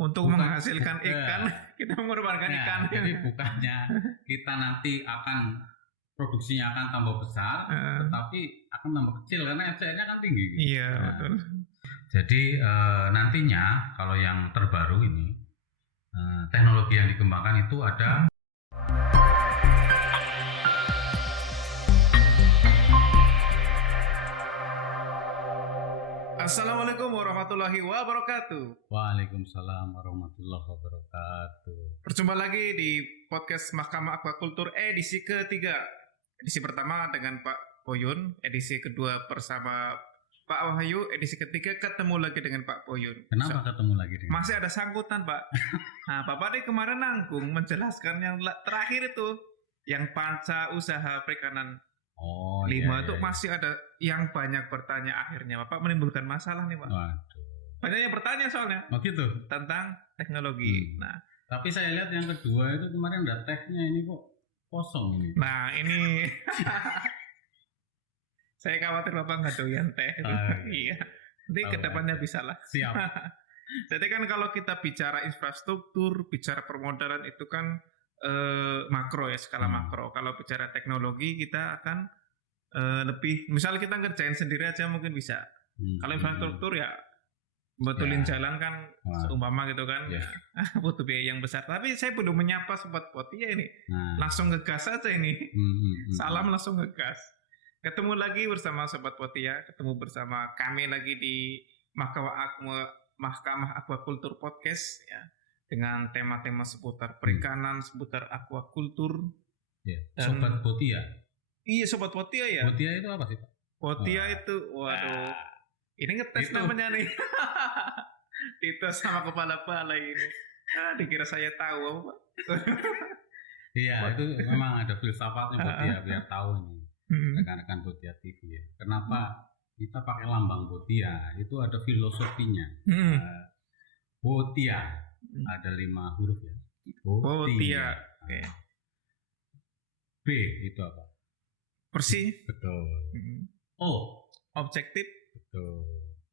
untuk menghasilkan ikan, kita mengorbankan ikan. Jadi bukannya kita nanti akan produksinya akan tambah besar, tetapi akan tambah kecil karena SDM-nya kan tinggi. Iya, betul. Jadi nantinya kalau yang terbaru ini teknologi yang dikembangkan itu ada Assalamualaikum warahmatullahi wabarakatuh. Waalaikumsalam warahmatullahi wabarakatuh. Berjumpa lagi di podcast Mahkamah Aquaculture edisi ketiga. Edisi pertama dengan Pak Poyun, edisi kedua bersama Pak Wahyu, edisi ketiga ketemu lagi dengan Pak Poyun. Kenapa ketemu lagi dengan? Masih ada sangkutan, Pak. Nah, Bapak ini kemarin nanggung menjelaskan yang terakhir itu, yang panca usaha perikanan. Oh, 5 iya, itu iya. masih ada yang banyak bertanya akhirnya. Bapak menimbulkan masalah nih, Pak. Waduh. Banyak yang bertanya soalnya Oh gitu. tentang teknologi. Nah, Tapi saya lihat yang kedua itu kemarin ada tehnya ini kok kosong ini. nah ini saya khawatir Bapak nggak doyan teh. Iya. Nanti kedepannya bisa lah. Siap. Jadi kan kalau kita bicara infrastruktur, bicara permodalan itu kan makro ya, skala makro. Kalau bicara teknologi kita akan lebih, misalnya kita ngerjain sendiri aja mungkin bisa. Kalau infrastruktur ya betulin jalan kan seumpama gitu kan, butuh biaya yang besar. Tapi saya belum menyapa Sobat Potia ini, langsung ngegas aja ini. Salam langsung ngegas. Ketemu lagi bersama Sobat Potia, ketemu bersama kami lagi di Mahkamah Aquaculture Podcast ya, dengan tema-tema seputar perikanan, seputar aquaculture. Sobat Potia. Iya, Sobat Potia ya. Potia itu apa sih, Pak? Potia itu, waduh. Ini ngetes itu namanya nih. Dites sama kepala balai ini. Dikira saya tahu apa, Pak? Iya, itu memang ada filsafatnya Potia biar tahu ini. Rekan-rekan Potia TV ya. Kenapa kita pakai lambang Potia? Itu ada filosofinya. Potia ada 5 huruf ya. Potia. Oke. B itu apa? Bersih. Betul. O objektif. Betul.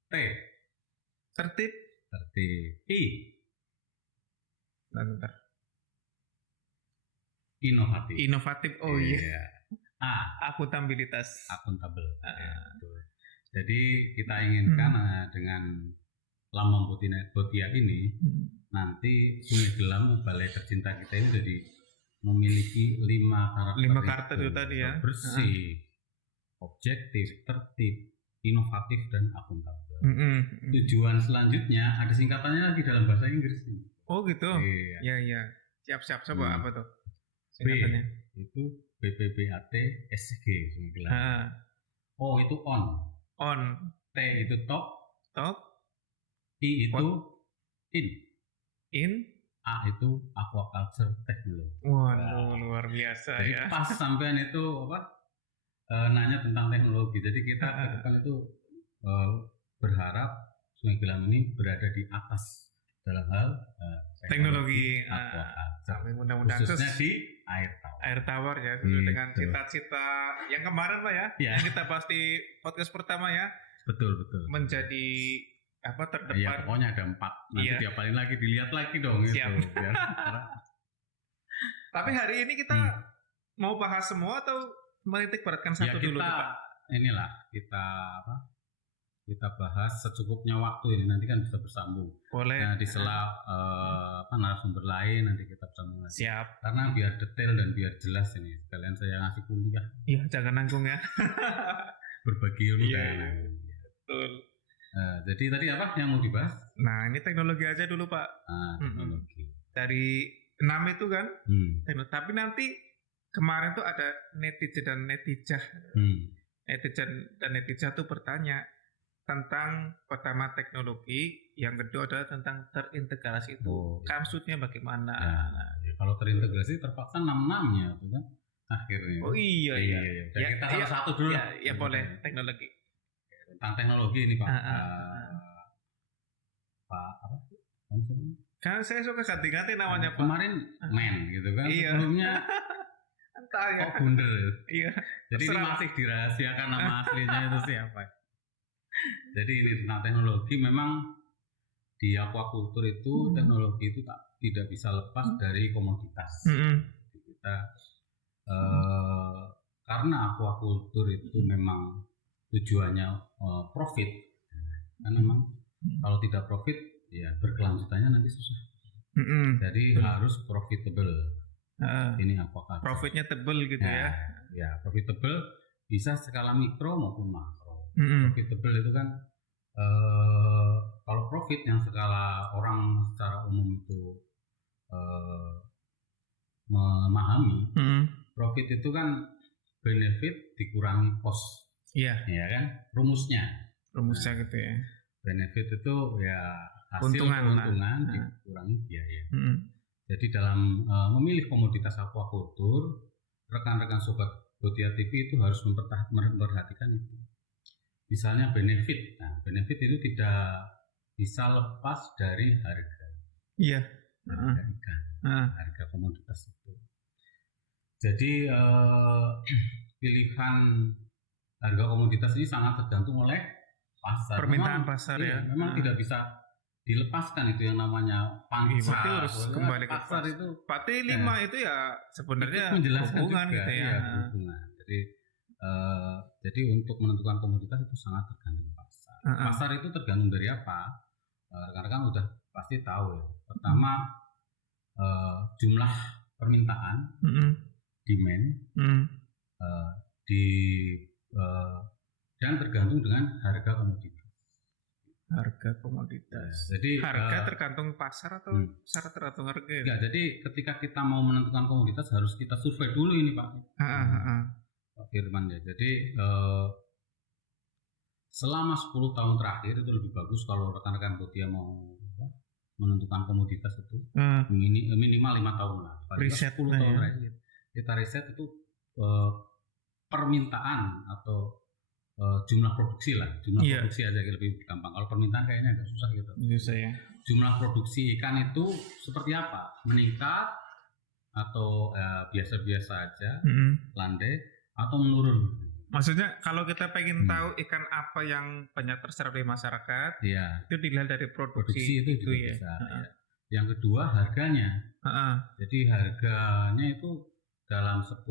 T tertib. I bentar. Inovatif. Oh iya. A akuntabilitas. Akuntabel. Betul. Jadi kita inginkan dengan lambang Potia ini nanti Sungai Gelam Balai Tercinta kita ini jadi memiliki 5 karakter itu tadi ya. Bersih, objektif, tertib, inovatif dan akuntabel. Tujuan selanjutnya ada singkatannya lagi dalam bahasa Inggris. Oh gitu. Iya. Siap coba apa tuh singkatannya? B itu BPBAT SG Sungai Gelam. O itu on. T itu top. I itu in. A itu aquaculture technology. Waduh, luar biasa. Jadi ya. Pas sampean itu nanya tentang teknologi. Jadi kita ke depan itu berharap Sungai Gelam ini berada di atas dalam hal teknologi aquaculture. Mudah-mudahan khususnya di air tawar ya, sesuai dengan cita-cita yang kemarin Pak ya. Yang kita bahas di podcast pertama ya. Betul. Menjadi terdepan. Iya, pokoknya ada 4. Nanti diapalin lagi, dilihat lagi dong. Siap. Itu. Tapi hari ini kita mau bahas semua atau menitik beratkan satu dulu, Pak? Inilah kita bahas secukupnya waktu ini, nanti kan bisa bersambung. Boleh. Nah, di sela narasumber lain nanti kita bersambung lagi. Siap. Karena biar detail dan biar jelas ini. Sekalian saya ngasih kuliah. Iya, jangan nanggung ya. Berbagi ilmu. Iya. Betul. Jadi tadi apa yang mau dibahas? Nah, ini teknologi aja dulu Pak. Teknologi. Dari 6 itu kan. Tapi nanti kemarin tuh ada netizen dan netijah. Netizen dan netijah tuh bertanya tentang pertama teknologi, yang kedua adalah tentang terintegrasi itu. Maksudnya bagaimana? Ya, kalau terintegrasi terpaksa 6-6-nya itu kan akhirnya. Oh iya. Jadi kita salah satu dulu. Ya boleh, teknologi. Tentang teknologi ini Pak. Pak apa? Kan saya suka ganti-ganti namanya Pak. Kemarin gitu kan. Iya. Sebelumnya entah ya. Bundel. Iya. Jadi ini masih dirahasiakan nama aslinya itu siapa. Jadi ini tentang teknologi memang di aquaculture itu teknologi itu tidak bisa lepas dari komoditas. Kita karena aquaculture itu memang tujuannya profit, kan memang kalau tidak profit ya berkelanjutannya nanti susah. Jadi harus profitable. Ini aquaculture. Profitnya tebel gitu ya. Ya profitable bisa skala mikro maupun makro. Profitable itu kan kalau profit yang skala orang secara umum itu memahami, profit itu kan benefit dikurangi cost. Iya. Ya kan rumusnya Gitu ya. Benefit itu ya hasil keuntungan dikurangi biaya. Jadi dalam memilih komoditas aquaculture, rekan-rekan sobat Botia TV itu harus memperhatikan itu. Misalnya benefit. Nah, benefit itu tidak bisa lepas dari harga. Iya. Harga ikan, harga komoditas itu. Jadi pilihan harga komoditas ini sangat tergantung oleh pasar. Permintaan pasar ya. Memang tidak bisa dilepaskan itu yang namanya pangsa. Berarti harus kembali ke pasar itu. Berarti 5 itu ya sebenarnya hubungan gitu ya. Hubungan. Jadi untuk menentukan komoditas itu sangat tergantung pasar. Pasar itu tergantung dari apa? Rekan-rekan udah pasti tahu ya. Pertama jumlah permintaan, demand, dan tergantung dengan harga komoditas. Jadi harga tergantung pasar atau pasar tergantung harga? Enggak, jadi ketika kita mau menentukan komoditas harus kita survei dulu ini Pak. Pak Firman ya. Jadi selama 10 tahun terakhir itu lebih bagus kalau rekan-rekan Botia mau menentukan komoditas itu minimal 5 tahun lah. Riset 10 tahun terakhir. Kita riset itu permintaan atau jumlah produksi lah, produksi aja lebih gampang. Kalau permintaan kayaknya agak susah gitu. Ya. Jumlah produksi ikan itu seperti apa? Meningkat atau biasa-biasa aja, landai atau menurun? Maksudnya kalau kita pengen tahu ikan apa yang banyak terserap di masyarakat, itu dilihat dari produksi itu juga ya. Bisa. Yang kedua harganya. Jadi harganya itu dalam 10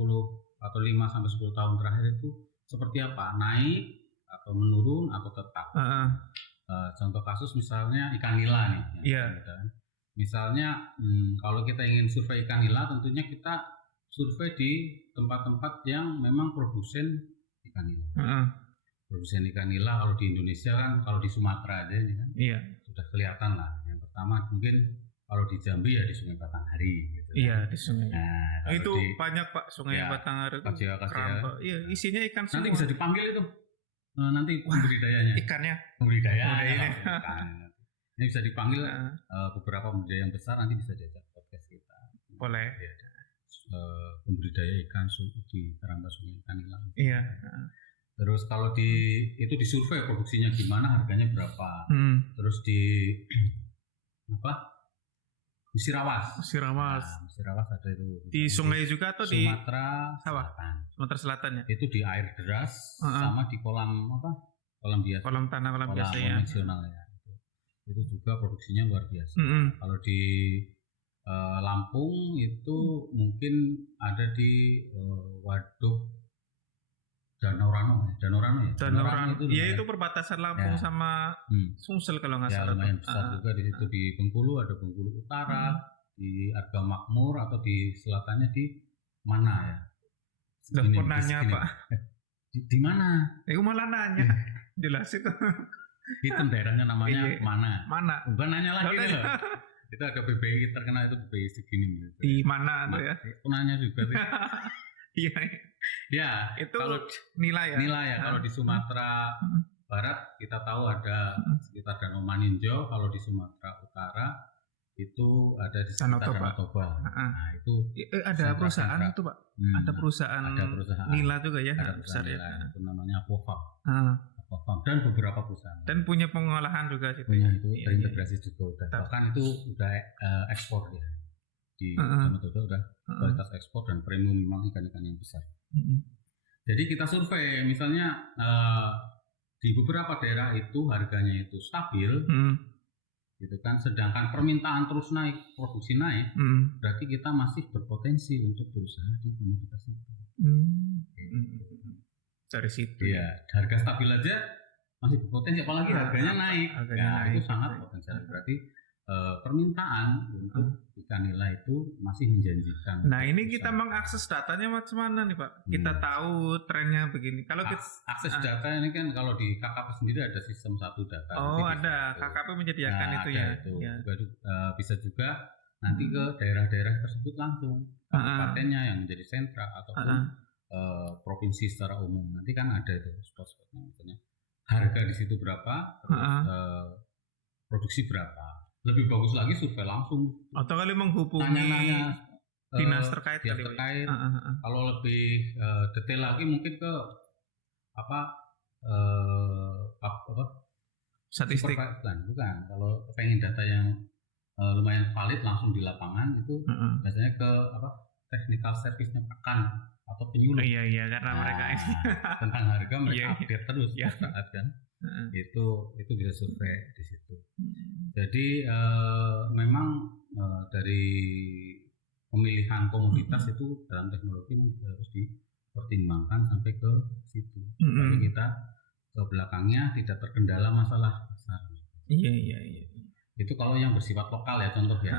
atau 5 sampai 10 tahun terakhir itu seperti apa? Naik atau menurun atau tetap? Contoh kasus misalnya ikan nila nih. Misalnya kalau kita ingin survei ikan nila, tentunya kita survei di tempat-tempat yang memang produsen ikan nila. Produsen ikan nila kalau di Indonesia kan, kalau di Sumatera aja ini kan sudah kelihatan lah. Yang pertama mungkin kalau di Jambi ya di Sungai Batanghari gitu. Iya, di sungai. Nah, itu banyak Pak Sungai Batanghari itu. Iya, isinya ikan semua. Nanti bisa dipanggil itu. Nanti pembudidayanya. Ikannya. Pembudidaya. Ini bisa dipanggil beberapa pembudidaya yang besar, nanti bisa diajak podcast kita. Boleh. Ya. Pembudidaya ikan di keramba sungai ikan nila. Iya. Terus kalau itu disurvei produksinya gimana, harganya berapa. Terus di Musirawas ada itu. Di sungai juga atau di Sumatera Selatan. Sumatera Selatan ya. Itu di air deras sama di kolam biasa. Kolam tanah biasa ya. Konvensional ya. Itu juga produksinya luar biasa. Kalau di Lampung itu mungkin ada di waduk Danau Rano itu. Iya, itu perbatasan Lampung sama Sumsel kalau nggak salah. Lumayan besar juga di situ. Di Bengkulu ada Bengkulu Utara, di Arga Makmur atau di selatannya di mana ya? Sudah nanya Pak. Di mana? Aku malah nanya. Jelas itu. Itu daerahnya namanya mana? Bukan nanya lagi loh. Itu ada BBI terkenal itu BBI segini. Di mana tuh ya? Aku nanya juga sih. Iya. Ya, itu kalau nila ya. Kalau di Sumatera Barat kita tahu ada sekitar Danau Maninjau. Kalau di Sumatera Utara itu ada di sekitar Danau Toba. Nah, itu ada perusahaan itu Pak. Ada perusahaan nila juga ya. Ada perusahaan nila. Itu namanya Aquafarm. Dan beberapa perusahaan. Dan punya pengolahan juga situ. Punya itu terintegrasi juga udah. Bahkan itu udah ekspor ya. Di Danau Toba udah kualitas ekspor dan premium memang ikan-ikan yang besar. Jadi kita survei misalnya di beberapa daerah itu harganya itu stabil, gitu kan. Sedangkan permintaan terus naik, produksi naik, berarti kita masih berpotensi untuk berusaha di komoditas itu. Dari situ. Iya, harga stabil aja masih berpotensi, apalagi harganya naik. Itu sangat potensial. Berarti permintaan untuk ikan nila itu masih menjanjikan. Nah, ini kita mengakses datanya macam mana nih, Pak? Kita tahu trennya begini. Kalau kita akses data ini kan kalau di KKP sendiri ada sistem satu data. Oh, ada. KKP menyediakan itu ya. Itu. Ya. Bisa juga nanti ke daerah-daerah tersebut langsung kabupatennya yang menjadi sentra ataupun provinsi secara umum. Nanti kan ada itu spot-spotnya, misalnya harga di situ berapa, terus produksi berapa. Lebih bagus lagi survei langsung. Atau kali menghubungi nanya-nanya dinas terkait. Kalau lebih detail lagi mungkin ke statistik. Bukan. Kalau pengen data yang lumayan valid langsung di lapangan itu biasanya ke technical service-nya pakan atau penyuluh. Iya, karena mereka ini tentang harga mereka update terus saat kan. Itu bisa survei di situ. Jadi memang dari pemilihan komoditas itu dalam teknologi harus dipertimbangkan sampai ke situ. Supaya kita ke belakangnya tidak terkendala masalah pasar. Iya. Itu kalau yang bersifat lokal ya, contoh ya.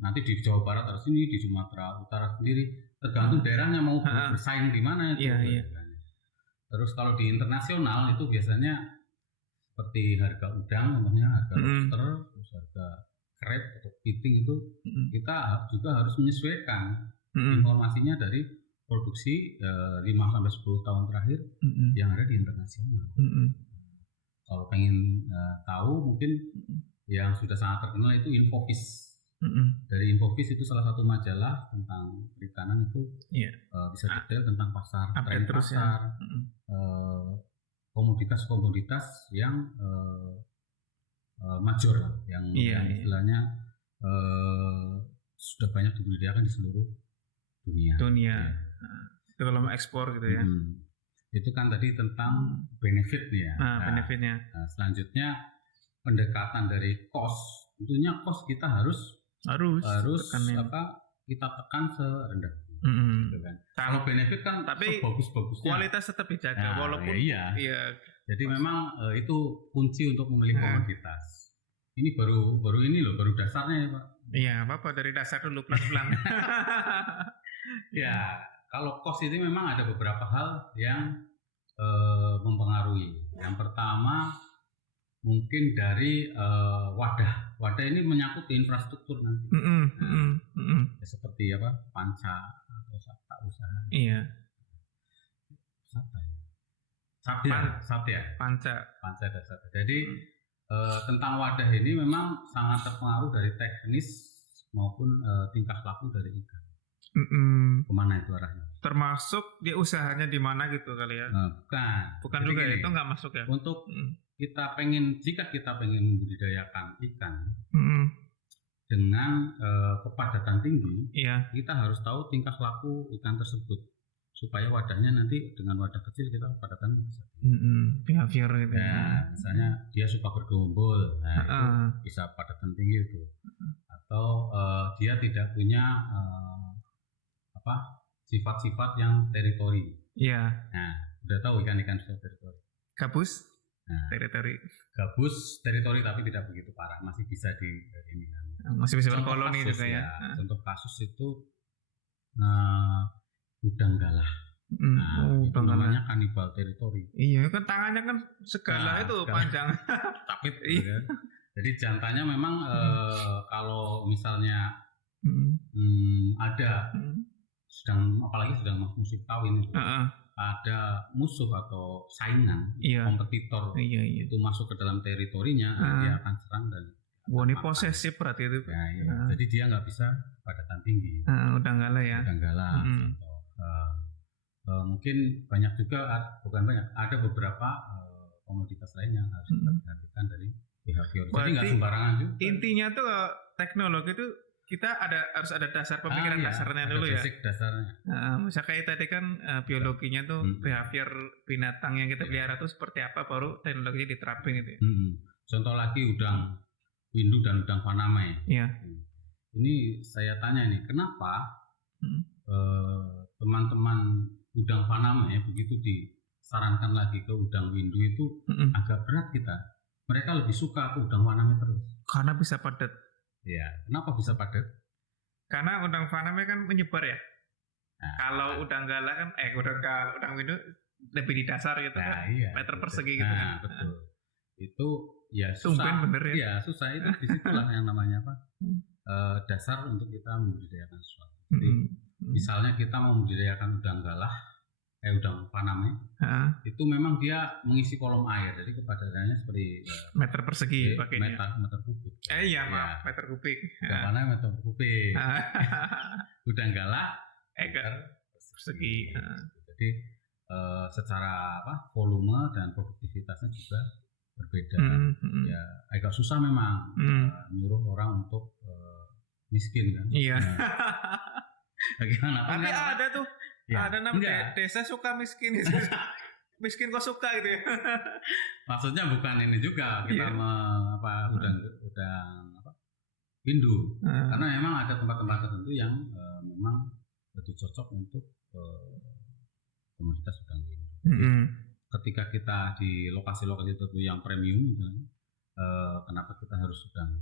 Nanti di Jawa Barat atau sini, di Sumatera Utara sendiri, tergantung daerahnya mau bersaing di mana itu. Iya. Terus kalau di internasional itu biasanya seperti harga udang, contohnya harga lobster, terus harga crab atau kepiting itu kita juga harus menyesuaikan informasinya dari produksi 5-10 tahun terakhir yang ada di internasional. Kalau pengen tahu mungkin yang sudah sangat terkenal itu Infofis. Dari Infofis itu salah satu majalah tentang perikanan itu bisa detail tentang pasar, tren pasar, komoditas-komoditas yang major, yang istilahnya sudah banyak dibudidayakan di seluruh dunia. Itu kalau mau ekspor gitu ya. Itu kan tadi tentang benefit ya. Benefitnya. Selanjutnya pendekatan dari cost. Tentunya cost kita harus kita tekan serendah. Gitu kan. Kalau benefit kan tapi bagus-bagusnya kualitas tetap dijaga walaupun iya. Jadi memang itu kunci untuk memilih komoditas. Ini baru ini loh, baru dasarnya ya, Pak. Iya, apa dari dasar dulu pelan-pelan. Ya, kalau cost itu memang ada beberapa hal yang mempengaruhi. Yang pertama mungkin dari wadah. Wadah ini menyangkut di infrastruktur nanti. Ya, seperti panca atau sabta usaha. Iya. Panca dan sabta. Jadi tentang wadah ini memang sangat terpengaruh dari teknis maupun tingkah laku dari ikan. Kemana itu arahnya? Termasuk dia usahanya di mana gitu kali ya? Bukan juga gini, itu nggak masuk ya? Untuk jika kita pengen membudidayakan ikan dengan kepadatan tinggi, kita harus tahu tingkah laku ikan tersebut supaya wadahnya nanti dengan wadah kecil kita kepadatan bisa. Behavior gitu. Misalnya dia suka bergerombol, itu bisa padatan tinggi itu. Atau dia tidak punya sifat-sifat yang teritori. Iya. Nah, udah tahu ikan-ikan sudah teritori. Gabus. Teritori. Gabus teritori tapi tidak begitu parah, masih bisa di ini kan. Masih bisa berkoloni juga ya. Contoh kasus itu udang galah. Itu namanya kanibal teritori. Iya kan tangannya kan segala itu panjang. Capit gitu kan. Jadi jantannya memang kalau misalnya ada apalagi sedang musim kawin itu, ada musuh atau saingan, kompetitor itu masuk ke dalam teritorinya, dia akan serang dan ini posesif berarti itu. Jadi dia nggak bisa padatan tinggi. Udang galah ya. Udang galah. Mungkin banyak juga, bukan banyak, ada beberapa komoditas lain yang harus kita perhatikan dari behavior. Jadi nggak sembarangan juga. Intinya tuh teknologi itu kita harus ada dasar pemikiran dasarnya dulu ya. Basic dasarnya. Misalnya kayak tadi kan biologinya tuh behavior binatang yang kita pelihara tuh seperti apa, baru teknologinya diterapin gitu ya. Contoh lagi udang Windu dan udang faname. Iya. Ini saya tanya nih, kenapa teman-teman udang faname begitu disarankan lagi ke udang windu itu agak berat kita. Mereka lebih suka ke udang faname terus. Karena bisa padat. Iya, kenapa bisa padat? Karena udang faname kan menyebar ya. Nah, kalau udang gala kan, udang windu lebih di dasar gitu kan, iya, meter betul. persegi gitu kan. Betul. Itu ya susah. Tumben bener ya. Iya, susah itu disitulah yang namanya apa? Dasar untuk kita membudidayakan sesuatu. Jadi misalnya kita mau membudidayakan udang galah, udang faname, itu memang dia mengisi kolom air, jadi kepadatannya seperti meter persegi pakainya. Meter kubik. Iya, maaf, meter kubik. Udang faname meter kubik. Udang galah meter persegi. Jadi secara volume dan produktivitasnya juga berbeda. Ya agak susah memang nyuruh orang untuk miskin kan. Iya. Bagaimana? Tapi ada tuh, ada namanya desa suka miskin. Miskin kok suka gitu ya. Maksudnya bukan ini juga kita udang windu. Karena memang ada tempat-tempat tertentu yang memang lebih cocok untuk komoditas udang windu. Ketika kita di lokasi-lokasi tertentu yang premium misalnya, kenapa kita harus udang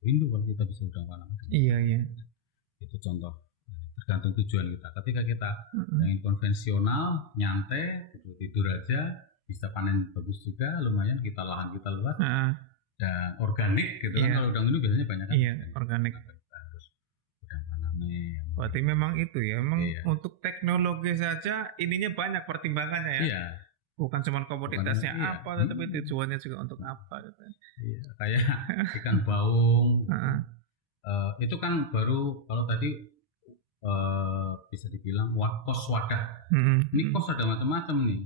windu kalau kita bisa udang faname? Iya. Itu contoh, tergantung tujuan kita. Ketika kita ingin konvensional, nyantai, tidur aja, bisa panen bagus juga, lumayan, lahan kita luas, dan organik gitu kan. Kalau udang windu biasanya banyak kan? Iya, organik. Kita harus udang faname. Berarti memang itu ya, memang untuk teknologi saja ininya banyak pertimbangannya ya. Iya. Bukan cuma komoditasnya apa, tapi tujuannya juga untuk apa gitu. Iya, kayak ikan baung. Itu kan baru kalau tadi bisa dibilang kos wadah. Ini kos ada macam-macam nih.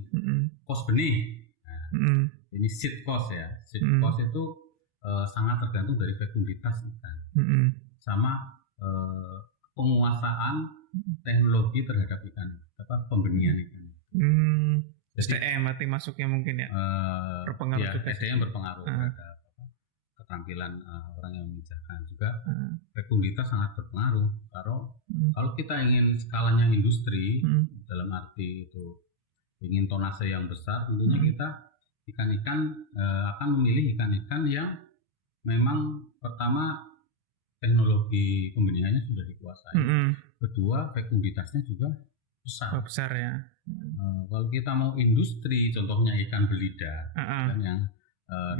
Kos benih. Nah, ini seed cost ya. Seed cost itu sangat tergantung dari fekunditas ikan. Sama penguasaan teknologi terhadap ikan, pembenihan ikan. SDM mati masuknya mungkin ya. Berpengaruh juga. SDM berpengaruh terhadap keterampilan orang yang mengerjakan juga. Fekunditas sangat berpengaruh. Kalau kita ingin skalanya industri, dalam arti itu ingin tonase yang besar, tentunya kita ikan-ikan akan memilih ikan-ikan yang memang pertama teknologi pembenihannya sudah dikuasai. Kedua, fekunditasnya juga besar ya. Kalau kita mau industri, contohnya ikan belida, kan yang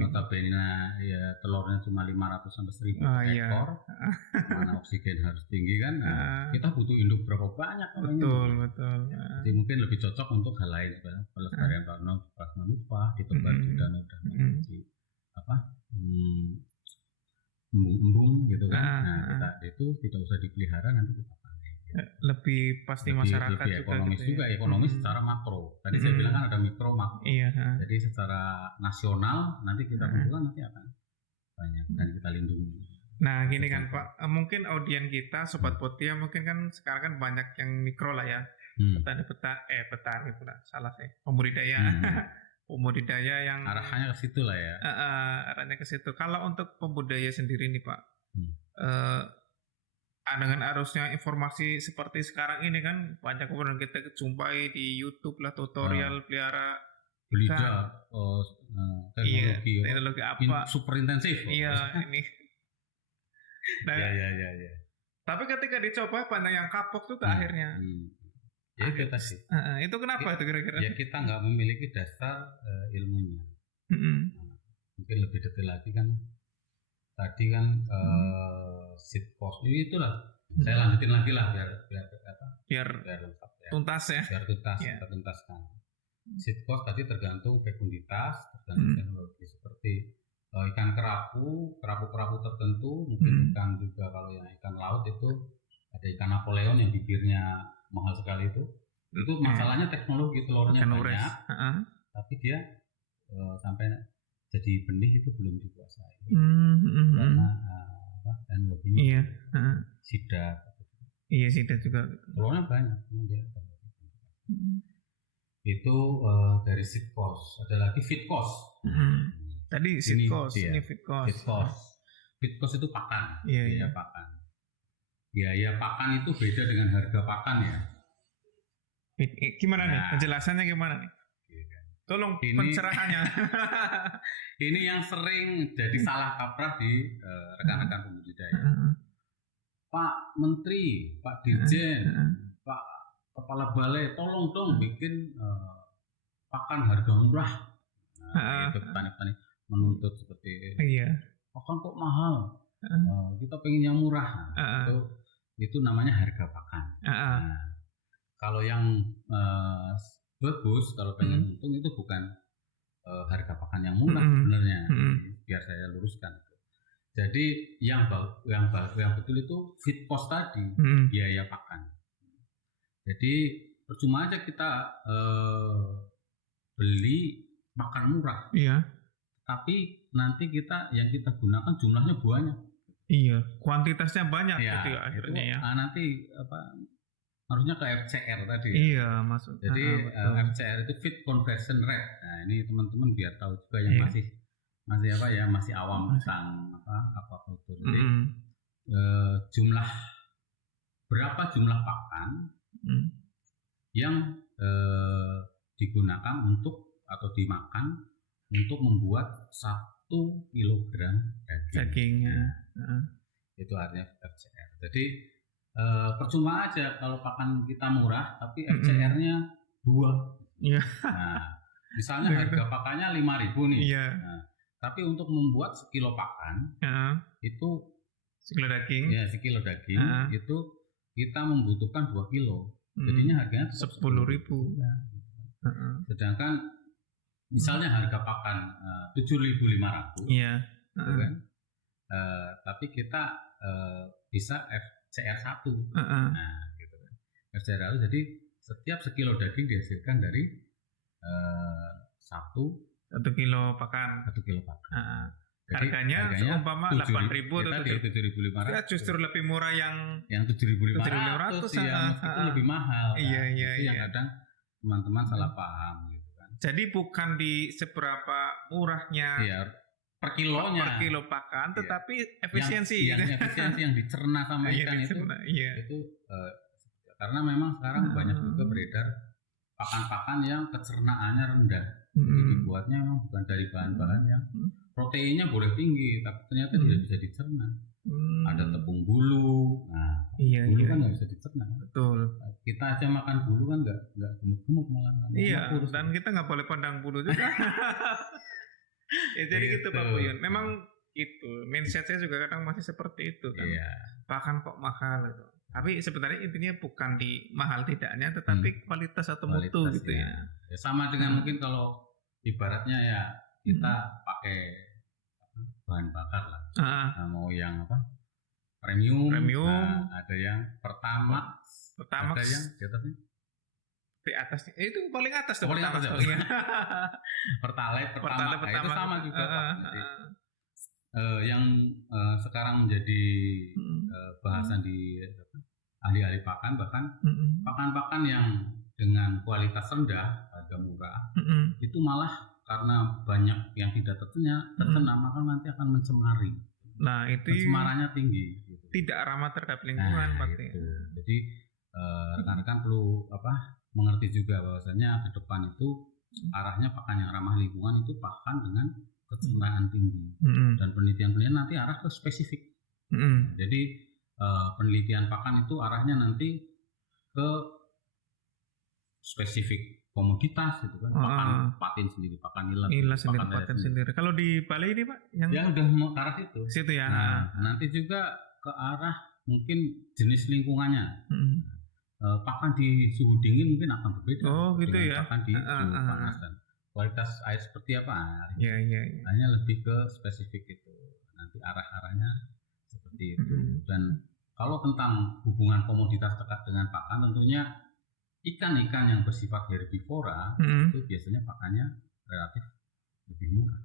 notabene ya telurnya cuma 500 sampai 1000 ekor, mana oksigen harus tinggi kan, kita butuh induk berapa banyak? Betul. Jadi mungkin lebih cocok untuk hal lain, pelestarian plasmanupa, ditebar di danau-danau, di embung gitu kan. Nah, itu tidak usah dipelihara, nanti kita panen. Lebih pasti masyarakat lebih ekonomis juga, ekonomis secara makro. Tadi saya bilang kan ada mikro makro. Jadi secara nasional nanti kita kumpulkan nanti akan banyak dan kita lindungi. Nah gini kan Pak, mungkin audien kita Sobat Botia mungkin kan sekarang kan banyak yang mikro lah ya. Petani pula salah saya, pembudidaya. Pembudidaya yang arahnya ke situ lah ya. Arahnya ke situ. Kalau untuk pembudidaya sendiri nih Pak, dengan arusnya informasi seperti sekarang ini kan banyak kemudian kita jumpai di YouTube lah tutorial pelihara belida, teknologi apa super intensif. Iya ini. Nah, ya. Tapi ketika dicoba banyak yang kapok tuh akhirnya. Ya kita sih. Itu kenapa itu kira-kira? Ya kita nggak memiliki dasar ilmunya. Mungkin lebih detail lagi kan. Tadi kan seed cost itulah. Saya lanjutin lagi lah biar lengkap ya. Tuntas ya. Biar kita tuntaskan. Seed cost tadi tergantung fekunditas, tergantung teknologi seperti ikan kerapu tertentu, mungkin ikan juga kalau yang ikan laut itu ada ikan Napoleon yang bibirnya mahal sekali itu masalahnya teknologi telurnya banyak, tapi dia sampai jadi benih itu belum dikuasai karena teknologinya sidat. Iya sidat juga. Telurnya banyak, dia itu dari seed cost. Ada lagi feed cost. Tadi seed cost, ini feed cost. Feed cost itu pakan, Iya. pakan. Biaya pakan itu beda dengan harga pakan ya. Gimana nih? Penjelasannya gimana nih? Tolong pencerahannya. Ini yang sering jadi salah kaprah di rekan-rekan pembudidaya. Pak Menteri, Pak Dirjen, Pak Kepala Balai, tolong dong bikin pakan harga murah. Itu petani-petani menuntut seperti pakan kok mahal. Kita pengen yang murah. Itu namanya harga pakan. Kalau yang bagus, kalau pengen untung itu bukan harga pakan yang murah sebenarnya. Biar saya luruskan. Jadi yang betul itu feed cost tadi, biaya pakan. Jadi percuma aja kita beli pakan murah. Iya. Tapi nanti yang kita gunakan jumlahnya banyak. Iya, kuantitasnya banyak gitu ya akhirnya ya. Nanti harusnya ke FCR tadi. Iya, maksud. Jadi FCR itu feed conversion rate. Nah, ini teman-teman biar tahu juga yang masih awam tentang aquaculture. Jadi berapa jumlah pakan yang digunakan untuk atau dimakan untuk membuat 1 kilogram daging. Itu artinya FCR. Jadi percuma aja kalau pakan kita murah tapi FCR-nya 2. Iya. Nah, misalnya harga pakannya 5.000 nih. Iya. Nah, tapi untuk membuat sekilo pakan itu sekilo daging. Ya, sekilo daging itu kita membutuhkan 2 kilo. Jadinya harganya 10.000. Sedangkan misalnya harga pakan 7.500. Iya. Kan? Tapi kita bisa FCR 1. Nah, gitu kan. FCR 1 jadi setiap sekilo daging dihasilkan dari 1 kilo pakan. 1 kilo pakan. Jadi harganya seumpama 8.000 atau 7.500. Ya justru lebih murah yang 7.500 ya, meskipun lebih mahal. Iya. Yang kadang teman-teman salah paham gitu kan. Jadi bukan di seberapa murahnya per kilonya. Per kilo pakan, tetapi efisiensi. Efisiensi yang dicerna sama ikan itu karena memang sekarang banyak juga beredar pakan-pakan yang kecernaannya rendah. Jadi dibuatnya memang bukan dari bahan-bahan yang proteinnya boleh tinggi, tapi ternyata tidak bisa dicerna. Ada tepung bulu, bulu kan nggak bisa dicerna. Betul. Kita aja makan bulu kan nggak gemuk-gemuk malah. Iya. Dan kita nggak boleh pandang bulu juga. Jadi gitu Pak Buyun. Memang itu mindset saya juga kadang masih seperti itu kan. Pakan kok mahal itu. Tapi sebenarnya intinya bukan di mahal tidaknya, tetapi kualitas atau mutu gitu ya. Sama dengan mungkin kalau ibaratnya ya kita pakai bahan bakar lah. Mau yang premium. Ada yang Pertamax. Ada yang di atasnya. Itu paling atas tuh. Paling atas ya. Pertalite itu sama juga Pak. Yang sekarang menjadi bahasan di ahli-ahli pakan, bahkan pakan-pakan yang dengan kualitas rendah, harga murah, itu malah karena banyak yang tidak terkena, maka nanti akan mencemari. Nah, itu pencemarannya tinggi. Gitu. Tidak ramah terhadap lingkungan, Pak. Jadi rekan-rekan perlu mengerti juga bahwasanya ke depan itu arahnya pakan yang ramah lingkungan itu pakan dengan kecemarahan tinggi. Dan penelitian-penelitian nanti arah ke spesifik. Jadi penelitian pakan itu arahnya nanti ke spesifik komoditas gitu kan, pakan patin sendiri, pakan ilas sendiri, patin sendiri. Kalau di Bali ini Pak, yang udah mau ke arah situ ya. Nah, nanti juga ke arah mungkin jenis lingkungannya. Pakan di suhu dingin mungkin akan berbeda. Gitu ya. Pakan di suhu panas dan kualitas air seperti apa? Iya. Hanya lebih ke spesifik itu. Nanti arah-arahnya seperti itu. Dan kalau tentang hubungan komoditas dekat dengan pakan, tentunya ikan-ikan yang bersifat herbivora itu biasanya pakannya relatif lebih murah.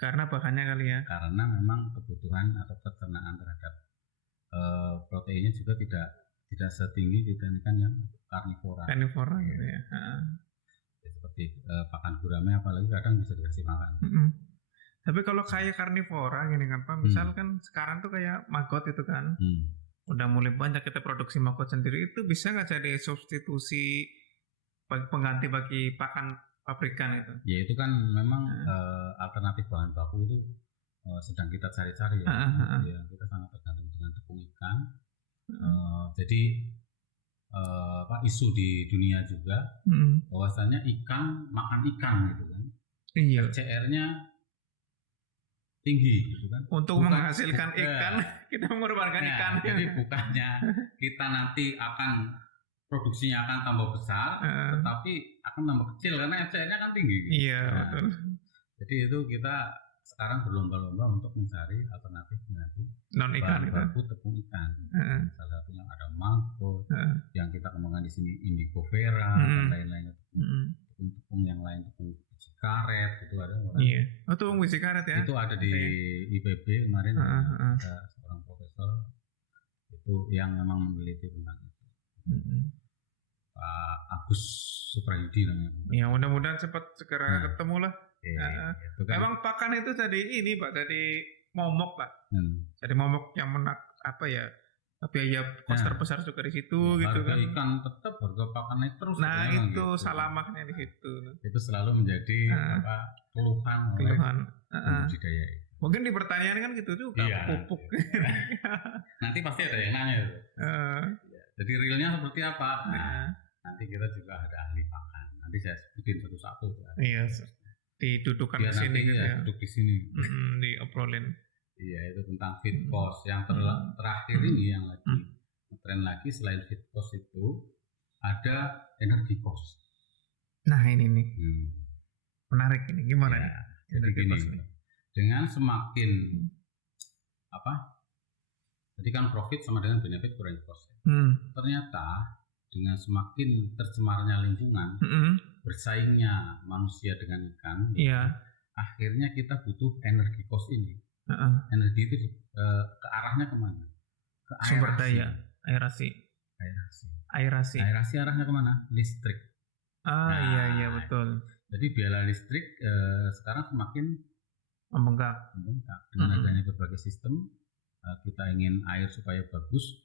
Karena bahannya kali ya? Karena memang kebutuhan atau pencernaan terhadap proteinnya juga tidak setinggi ikan-ikan yang karnivora. Karnivora gitu ya. Seperti pakan gurame apalagi kadang bisa dikasih makan. Tapi kalau kayak karnivora gini kan Pak, misal kan sekarang tuh kayak maggot itu kan, udah mulai banyak kita produksi maggot sendiri, itu bisa nggak jadi substitusi pengganti bagi pakan pabrikan itu? Ya itu kan memang alternatif bahan baku itu sedang kita cari-cari ya. Ya kita sangat tergantung dengan tepung ikan. Jadi isu di dunia juga bahwasanya ikan makan ikan gitu kan. Iya. CR-nya tinggi gitu kan. Untuk menghasilkan ikan kita mengorbankan ikan. Jadi bukannya kita nanti akan produksinya akan tambah besar, tetapi akan tambah kecil karena FCR-nya kan tinggi. Gitu. Iya, betul. Jadi itu kita sekarang berlomba-lomba untuk mencari alternatif nanti non ikan itu. Baku tepung ikan. Salah satunya ada maggot, yang kita kembangkan di sini indigo vera dan lain-lain. Tepung-tepung yang lain, tepung biji karet itu ada. Iya. Oh, tepung biji karet ya? Itu ada di IPB kemarin ada seorang profesor itu yang memang meneliti tentang itu. Pak Agus Suprayudi namanya. Ya mudah-mudahan cepat segera ketemu lah. Kan. Emang pakan itu tadi ini Pak, tadi momok Pak. Jadi momok yang biaya kos terbesar juga di situ gitu kan. Harga ikan tetap, harga pakan naik terus. Nah itu gitu. Salamahnya di situ. Itu selalu menjadi keluhan budidaya. Mungkin di pertanian kan gitu juga, pupuk. Nanti pasti ada yang nanya. Jadi realnya seperti apa? Nah, nanti kita juga ada ahli pakan. Nanti saya sebutin satu-satu. Iya. Didudukan di sini gitu ya. Duduk di sini. Diobrolin. Iya, itu tentang feed cost. Yang terakhir ini yang lagi tren lagi selain feed cost itu ada energi cost. Nah ini nih menarik ini gimana nih? Jadi gini, dengan semakin jadi kan profit sama dengan benefit kurang cost. Ternyata dengan semakin tercemarnya lingkungan, bersaingnya manusia dengan ikan, akhirnya kita butuh energi cost ini. Energi itu ke arahnya kemana? Ke sumber daya, aerasi arahnya kemana? Listrik. Iya betul. Jadi biaya listrik sekarang semakin membengkak dengan adanya berbagai sistem. Kita ingin air supaya bagus,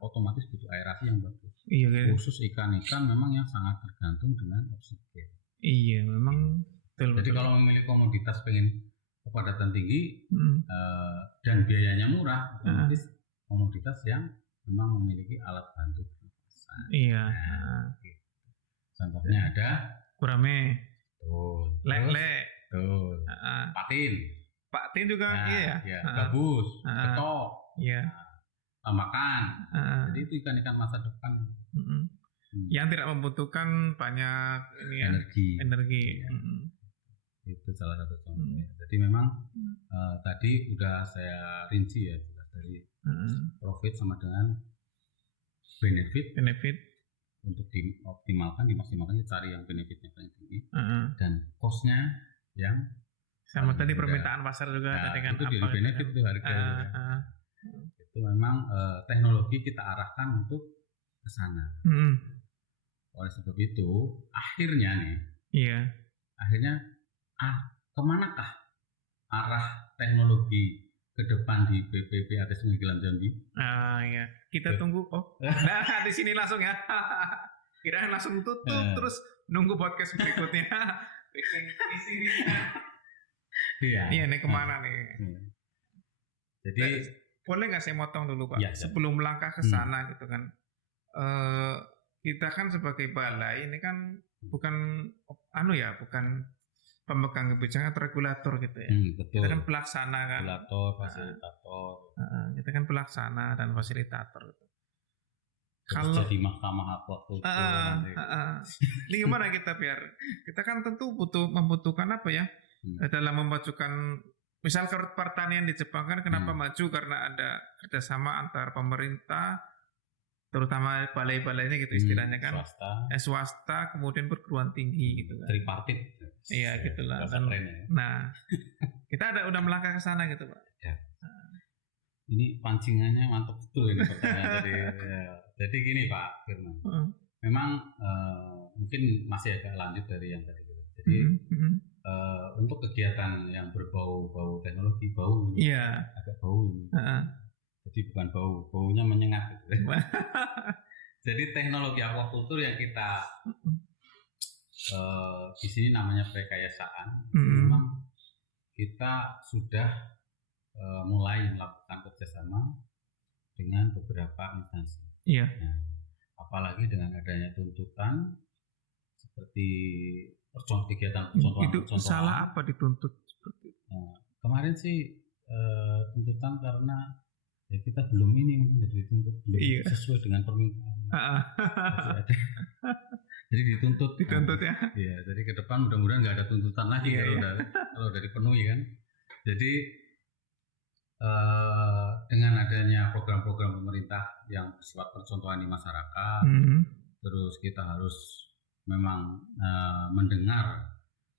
otomatis butuh aerasi yang bagus. Iya, khusus ikan-ikan memang yang sangat tergantung dengan oksigen. Iya memang. Jadi kalau memilih komoditas pengen kepadatan tinggi dan biayanya murah, otomatis komoditas yang memang memiliki alat bantu pernafasan. Iya. Gitu. Contohnya ada gurame, lele, patin juga gabus, ketok, tambakan. Jadi itu ikan-ikan masa depan yang tidak membutuhkan banyak energi. Itu salah satu contohnya. Jadi memang tadi udah saya rinci ya dari profit sama dengan benefit untuk dimaksimalkan cari yang benefitnya paling tinggi dan costnya yang sama tadi permintaan pasar juga tadi kan itu dari benefit itu harga itu memang teknologi kita arahkan untuk ke sana. Oleh sebab itu akhirnya kemanakah arah teknologi ke depan di BPPAT Sungai Gelam Jambi? Kita tunggu. Nah di sini langsung ya. Kirain langsung tutup terus nunggu podcast berikutnya. Di sini. Iya nih kemana nih? Jadi boleh nggak saya motong dulu Pak? Sebelum melangkah ke sana gitu kan, kita kan sebagai balai ini kan bukan pemegang kebijakan atau regulator gitu ya. Betul. Kita kan pelaksana kan. Regulator, fasilitator. Kita kan pelaksana dan fasilitator. Kalau jadi mahkamah aquaculture. Ini gimana kita kita kan tentu membutuhkan dalam memajukan, misal pertanian di Jepang kan kenapa maju karena ada kerjasama antar pemerintah, terutama balai-balainya gitu istilahnya kan, swasta kemudian perguruan tinggi gitu kan. Tripartit. Iya gitulah. Nah kita udah melangkah ke sana gitu Pak. Ya. Ini pancingannya mantap betul ini pertanyaan tadi. Jadi gini Pak Firman, memang mungkin masih agak lanjut dari yang tadi gitu. Jadi untuk kegiatan yang berbau-bau teknologi, bau ini, Iya. agak bau ini. Jadi bukan baunya menyengat gitu. Jadi teknologi aquaculture yang kita di sini namanya prekayasaan, memang kita sudah mulai melakukan kerjasama dengan beberapa instansi. Iya. Nah, apalagi dengan adanya tuntutan seperti kegiatan percontohan. Itu salah apa dituntut seperti itu? Kemarin sih tuntutan karena ya kita belum ini mungkin jadi dituntut belum sesuai dengan permintaan. Jadi dituntut ya. Iya, jadi ke depan mudah-mudahan nggak ada tuntutan lagi kalau udah dipenuhi kan. Jadi dengan adanya program-program pemerintah yang bersifat percontohan di masyarakat, terus kita harus memang mendengar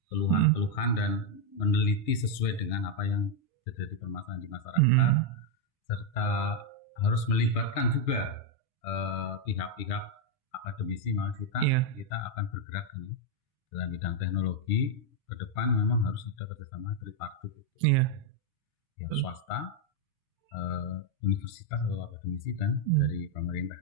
keluhan-keluhan dan meneliti sesuai dengan apa yang terjadi permasalahan di masyarakat, serta harus melibatkan juga pihak-pihak akademisi. Kita akan bergerak ini dalam bidang teknologi ke depan. Memang harus ada kerjasama tripartit yang swasta, universitas atau akademisi dan dari pemerintah.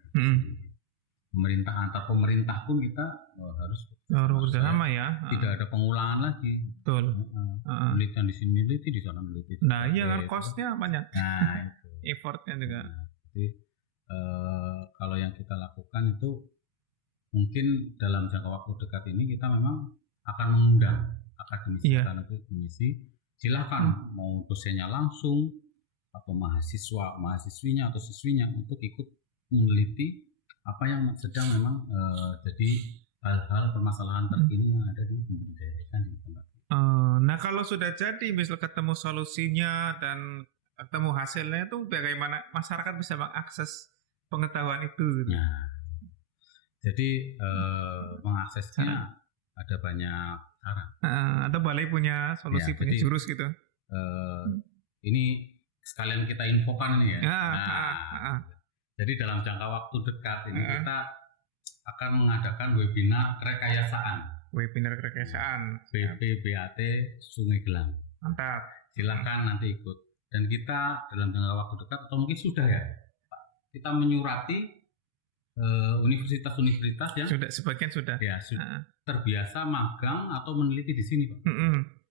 Pemerintah antar pemerintah pun kita harus bersama ya. Tidak ada pengulangan lagi. Betul. Penelitian di sini neliti, di sana neliti. Nah iya kan cost-nya banyak. Nah itu. Effortnya juga. Jadi kalau yang kita lakukan itu mungkin dalam jangka waktu dekat ini kita memang akan mengundang akademisi, akademisi. Silakan mau dosennya langsung atau mahasiswinya atau siswinya untuk ikut meneliti apa yang sedang memang jadi hal-hal permasalahan terkini yang ada di budidaya ikan di tempat. Nah kalau sudah jadi misal ketemu solusinya dan ketemu hasilnya itu bagaimana masyarakat bisa mengakses pengetahuan itu? Nah, jadi mengaksesnya ada banyak cara. Atau balai punya solusi, punya jurus gitu. Ini sekalian kita infokan ini ya. Jadi dalam jangka waktu dekat ini kita akan mengadakan webinar rekayasaan. BPBAT Sungai Gelam. Mantap. Silakan nanti ikut. Dan kita dalam jangka waktu dekat atau mungkin sudah ya, kita menyurati universitas-universitas yang sebagian sudah ya terbiasa magang atau meneliti di sini, Pak.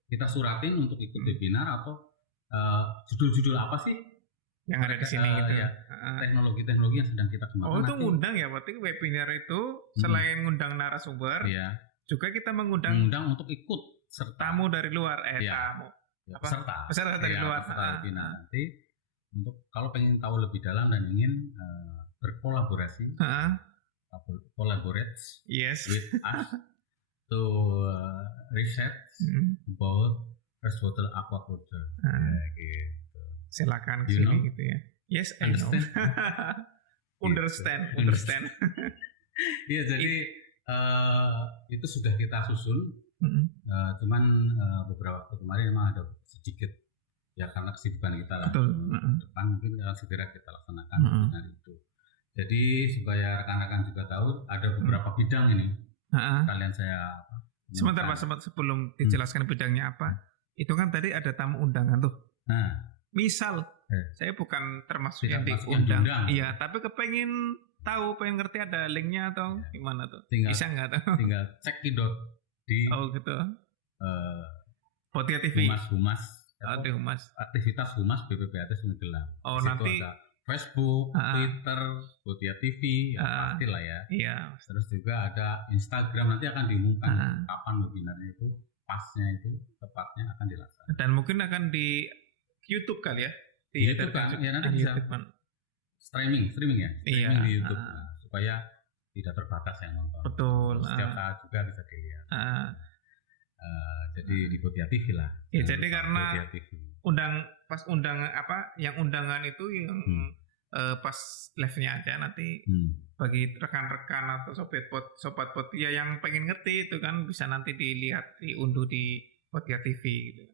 Kita suratin untuk ikut webinar atau judul-judul apa sih yang ada di sini gitu ya, teknologi-teknologi yang sedang kita kembangkan. Itu ngundang ya, berarti webinar itu selain ngundang narasumber, juga kita mengundang untuk ikut tamu dari luar, tamu peserta dari luar. Nanti untuk kalau pengen tahu lebih dalam dan ingin berkolaborasi, collaborate with us to research about freshwater aquaculture. Gitu. Silakan sini gitu ya. Yes, I know. Understand. Iya, jadi itu sudah kita susun. Cuman beberapa waktu kemarin memang ada sedikit ya karena kesibukan kita lah. Depan mungkin akan segera kita laksanakan webinar itu. Jadi supaya rekan-rekan juga tahu ada beberapa bidang ini. Kalian saya sebentar Pak, sebelum dijelaskan bidangnya apa. Itu kan tadi ada tamu undangan tuh. Misal saya bukan termasuk yang diundang, iya, tapi kepengen tahu, pengen ngerti ada linknya atau gimana tuh? Bisa nggak tuh? Tinggal cek di gitu. Botia TV. Humas. Aktivitas Humas BPBAT Sungai Gelam. Nanti ada Facebook, Twitter, Botia TV, pasti lah ya. Iya. Terus juga ada Instagram, nanti akan diumumkan kapan webinarnya itu, pasnya itu, tepatnya akan dilaksanakan. Dan mungkin akan di YouTube kali ya? Di YouTube kan, ya nanti bisa streaming ya, di YouTube, supaya tidak terbatas yang nonton. Betul. Setiap saat juga bisa dilihat. Jadi di Botia TV lah. Ya, jadi karena undangan itu yang pas live-nya aja nanti bagi rekan-rekan atau sobat Botia yang pengen ngerti itu kan bisa nanti dilihat, diunduh di Botia TV gitu.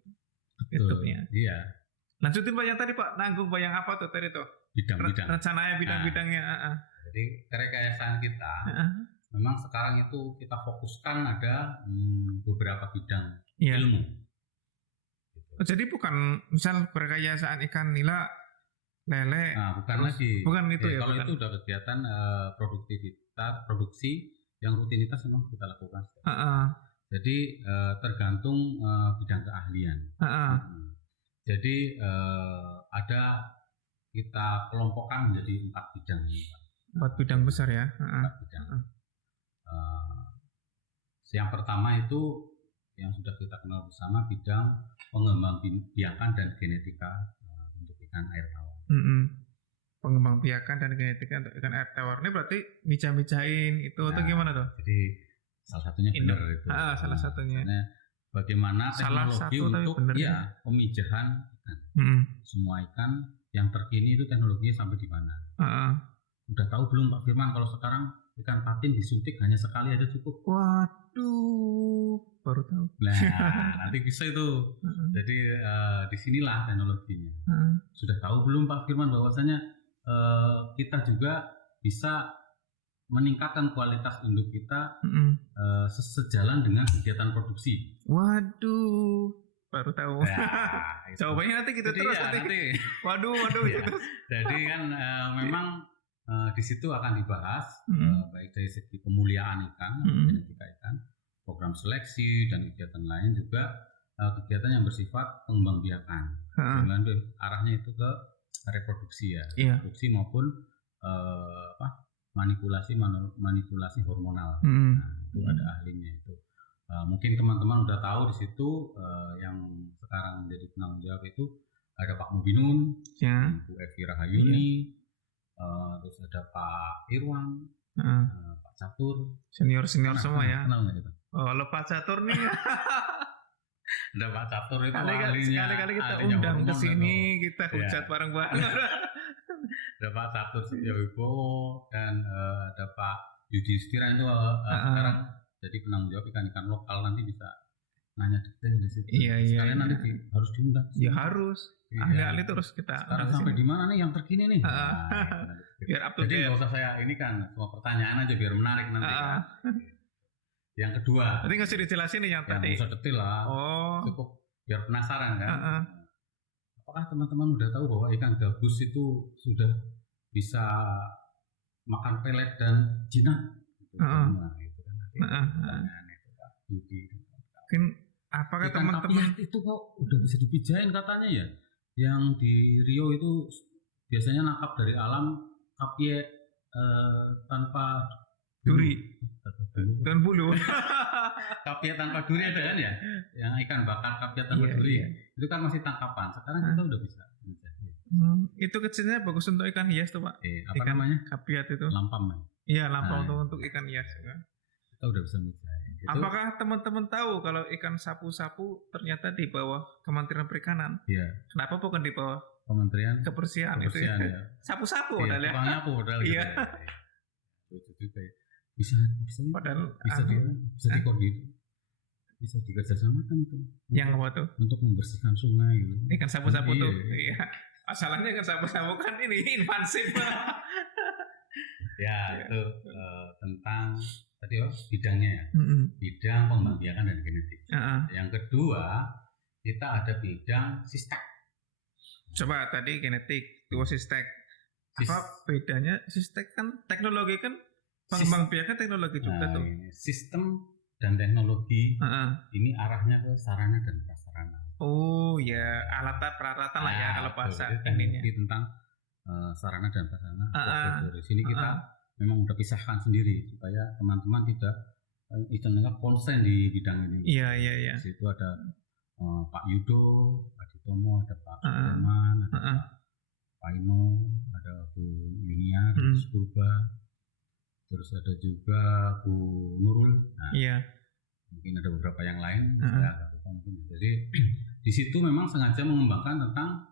YouTube-nya. Iya. Lanjutin Pak yang tadi Pak, nanggung bayang apa tuh tadi tuh? Bidang-bidang. Rencananya bidang-bidangnya. Jadi rekayasaan kita memang sekarang itu kita fokuskan ada beberapa bidang Iya. ilmu. Oh, jadi bukan misal perkayasaan ikan nila, lele. Nah, bukan terus- lagi. Bukan itu ya. Kalau bukan. itu udah kegiatan produktivitas, produksi yang rutinitas memang kita lakukan. Heeh, Jadi tergantung bidang keahlian. heeh. Jadi ada kita kelompokkan menjadi 4 bidang. 4 bidang besar ya. Heeh. 4 bidang. Yang pertama itu yang sudah kita kenal bersama bidang pengembangbiakan dan genetika untuk ikan air tawar. Pengembangbiakan dan genetika untuk ikan air tawar ini berarti micah-micahin itu atau gimana tuh? Jadi salah satunya benar itu. Salah satunya. Karena bagaimana Salah teknologi satu tapi untuk benar, pemijahan ikan. Semua ikan yang terkini itu teknologinya sampai di mana? Udah tahu belum Pak Firman kalau sekarang ikan patin disuntik hanya sekali aja cukup? Waduh, baru tahu. Nah, nanti bisa itu. Jadi disinilah teknologinya. Sudah tahu belum Pak Firman bahwasanya kita juga bisa meningkatkan kualitas induk kita sejalan dengan kegiatan produksi. Waduh, baru tahu. Nah, Jawabannya nanti kita jadi terus ya, nanti. Waduh. Ya. Jadi kan memang di situ akan dibahas baik dari segi pemuliaan ikan, genetika ikan, program seleksi dan kegiatan lain juga kegiatan yang bersifat pengembangbiakan. Dengan arahnya itu ke reproduksi ya, reproduksi maupun manipulasi hormonal. Nah, itu ada ahlinya itu. Mungkin teman-teman udah tahu di situ yang sekarang menjadi penanggung jawab itu ada Pak Mubinun, Bu Evi Rahayuni, terus ada Pak Irwan, Pak Catur, senior semua ya. Kenal nggak itu? Oh, lo Pak Catur nih. Ada Pak Catur itu Sekali-kali kita undang ke sini, kita hujat bareng-bareng. Ada Pak Catur Setiawibowo dan ada Pak Yudhistira itu sekarang jadi penanggung jawab ikan-ikan lokal, nanti bisa nanya detail di situ. Sekalian nanti harus diundang. Ya harus. Ahli-ahli terus kita. Sekarang sampai di mana nih yang terkini nih? Biar up to date. Jadi nggak usah saya ini kan semua pertanyaan aja biar menarik nanti. Kan. Yang kedua. Nanti nggak usah dijelasin nih yang tadi. Yang usah detail lah. Cukup biar penasaran kan. Apakah teman-teman udah tahu bahwa ikan gabus itu sudah bisa makan pelet dan jinak? Nah, itu kan nanti pertanyaan itu Pak Yudi. Mungkin apakah teman-teman itu kok udah bisa dipijain katanya ya? Yang di Rio itu biasanya nangkap dari alam kapie tanpa duri dan bulu. Kapie tanpa duri ada kan ya? Yang ikan bakar kapie tanpa duri itu kan masih tangkapan. Sekarang kita udah bisa. Itu kecilnya bagus untuk ikan hias tuh Pak. Apa ikan namanya? Kapiat itu. Lampam. Iya, lampam untuk ikan hias. Kita udah bisa mijain. Apakah teman-teman tahu kalau ikan sapu-sapu ternyata di bawah Kementerian Perikanan? Iya. Kenapa bukan di bawah Kementerian Kebersihan itu ya? Sapu-sapu padahal ya. Nyapu padahal iya. Itu juga ya. Bisa padahal bisa dikoordinir. Bisa dikerjasamakan itu. Yang apa tuh? Untuk membersihkan sungai gitu. Ikan sapu-sapu tuh. Iya. Masalahnya ikan sapu-sapu kan ini invasif. Ya, itu tentang tadi bidangnya ya. Bidang pengembangbiakan dan genetik. Yang kedua, kita ada bidang sistem. Coba tadi genetik, dua sistem. Apa bedanya? Sistem kan teknologi kan pengembangbiakan teknologi juga tuh. Sistem dan teknologi ini arahnya ke sarana dan prasarana. Oh ya, alat peralatan lah ya kalau bahasa ininya. Tentang sarana dan prasarana. Di sini kita memang udah pisahkan sendiri supaya teman-teman tidak istilahnya konsen di bidang ini. Iya. Di situ ada Pak Yudo, Pak Ditomo, ada Pak Suleman, ada Pak Ino, ada Bu Yunia, Bu Purba, terus ada juga Bu Nurul. Nah, mungkin ada beberapa yang lain, saya agak lupa mungkin. Jadi di situ memang sengaja mengembangkan tentang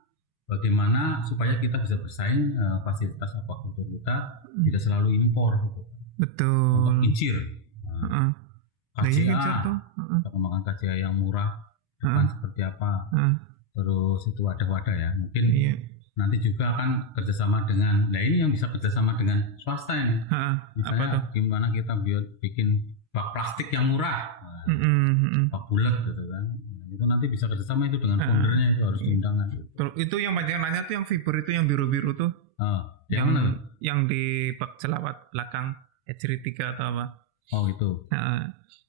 bagaimana supaya kita bisa bersaing fasilitas aquaculture kita tidak selalu impor. Betul. Untuk kincir. KCA, kita kembangkan KCA yang murah, seperti apa. Terus itu ada wadah ya, mungkin nanti juga akan kerjasama dengan, nah ini yang bisa kerjasama dengan swasta ini. Misalnya apa tuh? gimana kita bikin bak plastik yang murah, bak bulat gitu kan. Nah, itu nanti bisa kerjasama itu dengan foundernya, itu harus diundangkan. Itu yang banyak nanya tuh yang fiber itu yang biru-biru tuh. Yang mana? Yang di bak selawat belakang HRI 3 atau apa? Oh itu.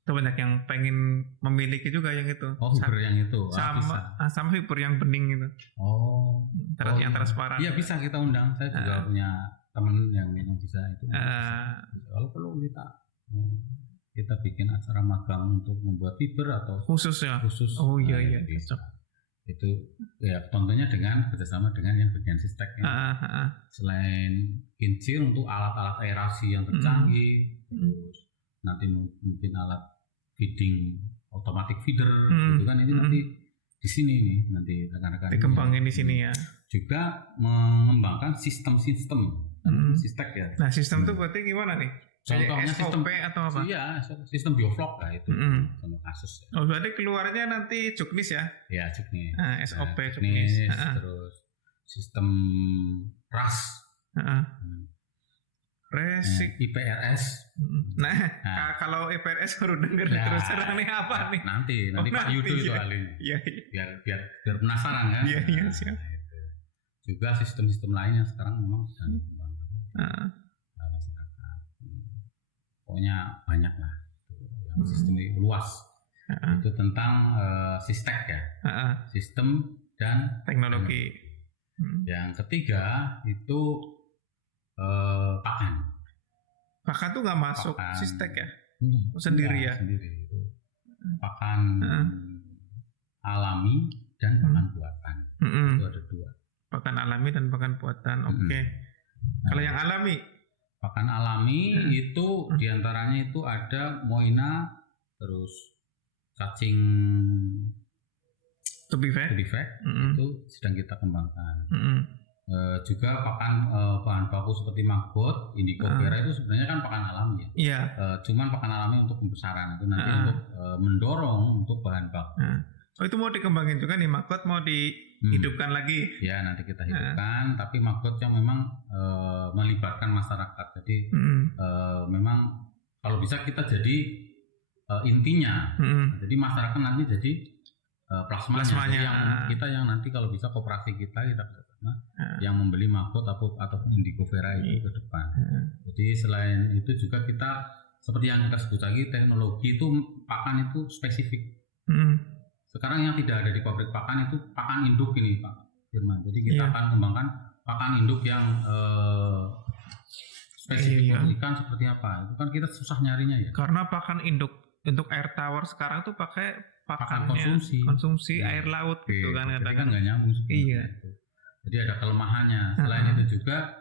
Itu banyak yang pengen memiliki juga yang itu. Oh fiber yang itu. Sama fiber yang bening itu. Yang transparan. Iya bisa kita undang. Saya juga punya teman yang bisa itu. Kalau perlu kita bikin acara magang untuk membuat fiber atau khusus. Oh iya. Bisa. Itu ya contohnya dengan kerjasama dengan yang bagian sistek. Selain kincir untuk alat-alat aerasi yang tercanggih, terus nanti mungkin alat feeding, automatic feeder, gitu kan, itu nanti di sini nih, nanti rekan-rekan dikembangin di sini ya. Juga mengembangkan sistem-sistem sistek ya. Nah sistem itu berarti gimana nih? Contohnya SOP sistem atau apa? Iya, sistem bioflok lah itu. Contoh kasus. Ya. Oh berarti keluarnya nanti juknis ya? Ya juknis. SOP juknis. Terus sistem RAS. IPRS. Nah, kalau IPRS baru dengar terus terang nih apa nih? Nanti Pak Yudo itu ahlinya. Iya. Biar penasaran kan? Iya siap. Itu. Juga sistem-sistem lainnya sekarang memang sedang dikembangkan. Masyarakat. Pokoknya banyak lah. Yang sistem luas. Itu tentang sistek ya. Sistem dan teknologi. Yang ketiga itu pakan tuh nggak masuk sistek ya? Sendiri ya? Sendiri. Pakan alami dan pakan buatan. Itu ada dua. Pakan alami dan pakan buatan. Oke. Kalau yang alami? Pakan alami itu diantaranya itu ada moina, terus cacing tubifek itu sedang kita kembangkan. Juga pakan bahan baku seperti maggot, indigo vera itu sebenarnya kan pakan alami ya. Iya. Cuman pakan alami untuk pembesaran itu nanti untuk mendorong untuk bahan baku. Oh itu mau dikembangin juga nih, maggot mau dihidupkan lagi? Ya nanti kita hidupkan, tapi maggot yang memang melibatkan masyarakat. Jadi memang kalau bisa kita jadi intinya. Jadi masyarakat nanti jadi plasmanya. Jadi kita yang nanti kalau bisa koperasi kita yang membeli maggot atau indigo vera itu ke depan. Jadi selain itu juga kita seperti yang kita sebut lagi, teknologi itu pakan itu spesifik. Sekarang yang tidak ada di pabrik pakan itu pakan induk ini Pak Firman. Jadi kita akan kembangkan pakan induk yang spesifik untuk ikan seperti apa. Itu kan kita susah nyarinya ya. Karena pakan induk untuk air tawar sekarang tuh pakai pakan konsumsi air laut gitu kan. Jadi kan nggak nyambung. Iya. Jadi ada kelemahannya. Selain itu juga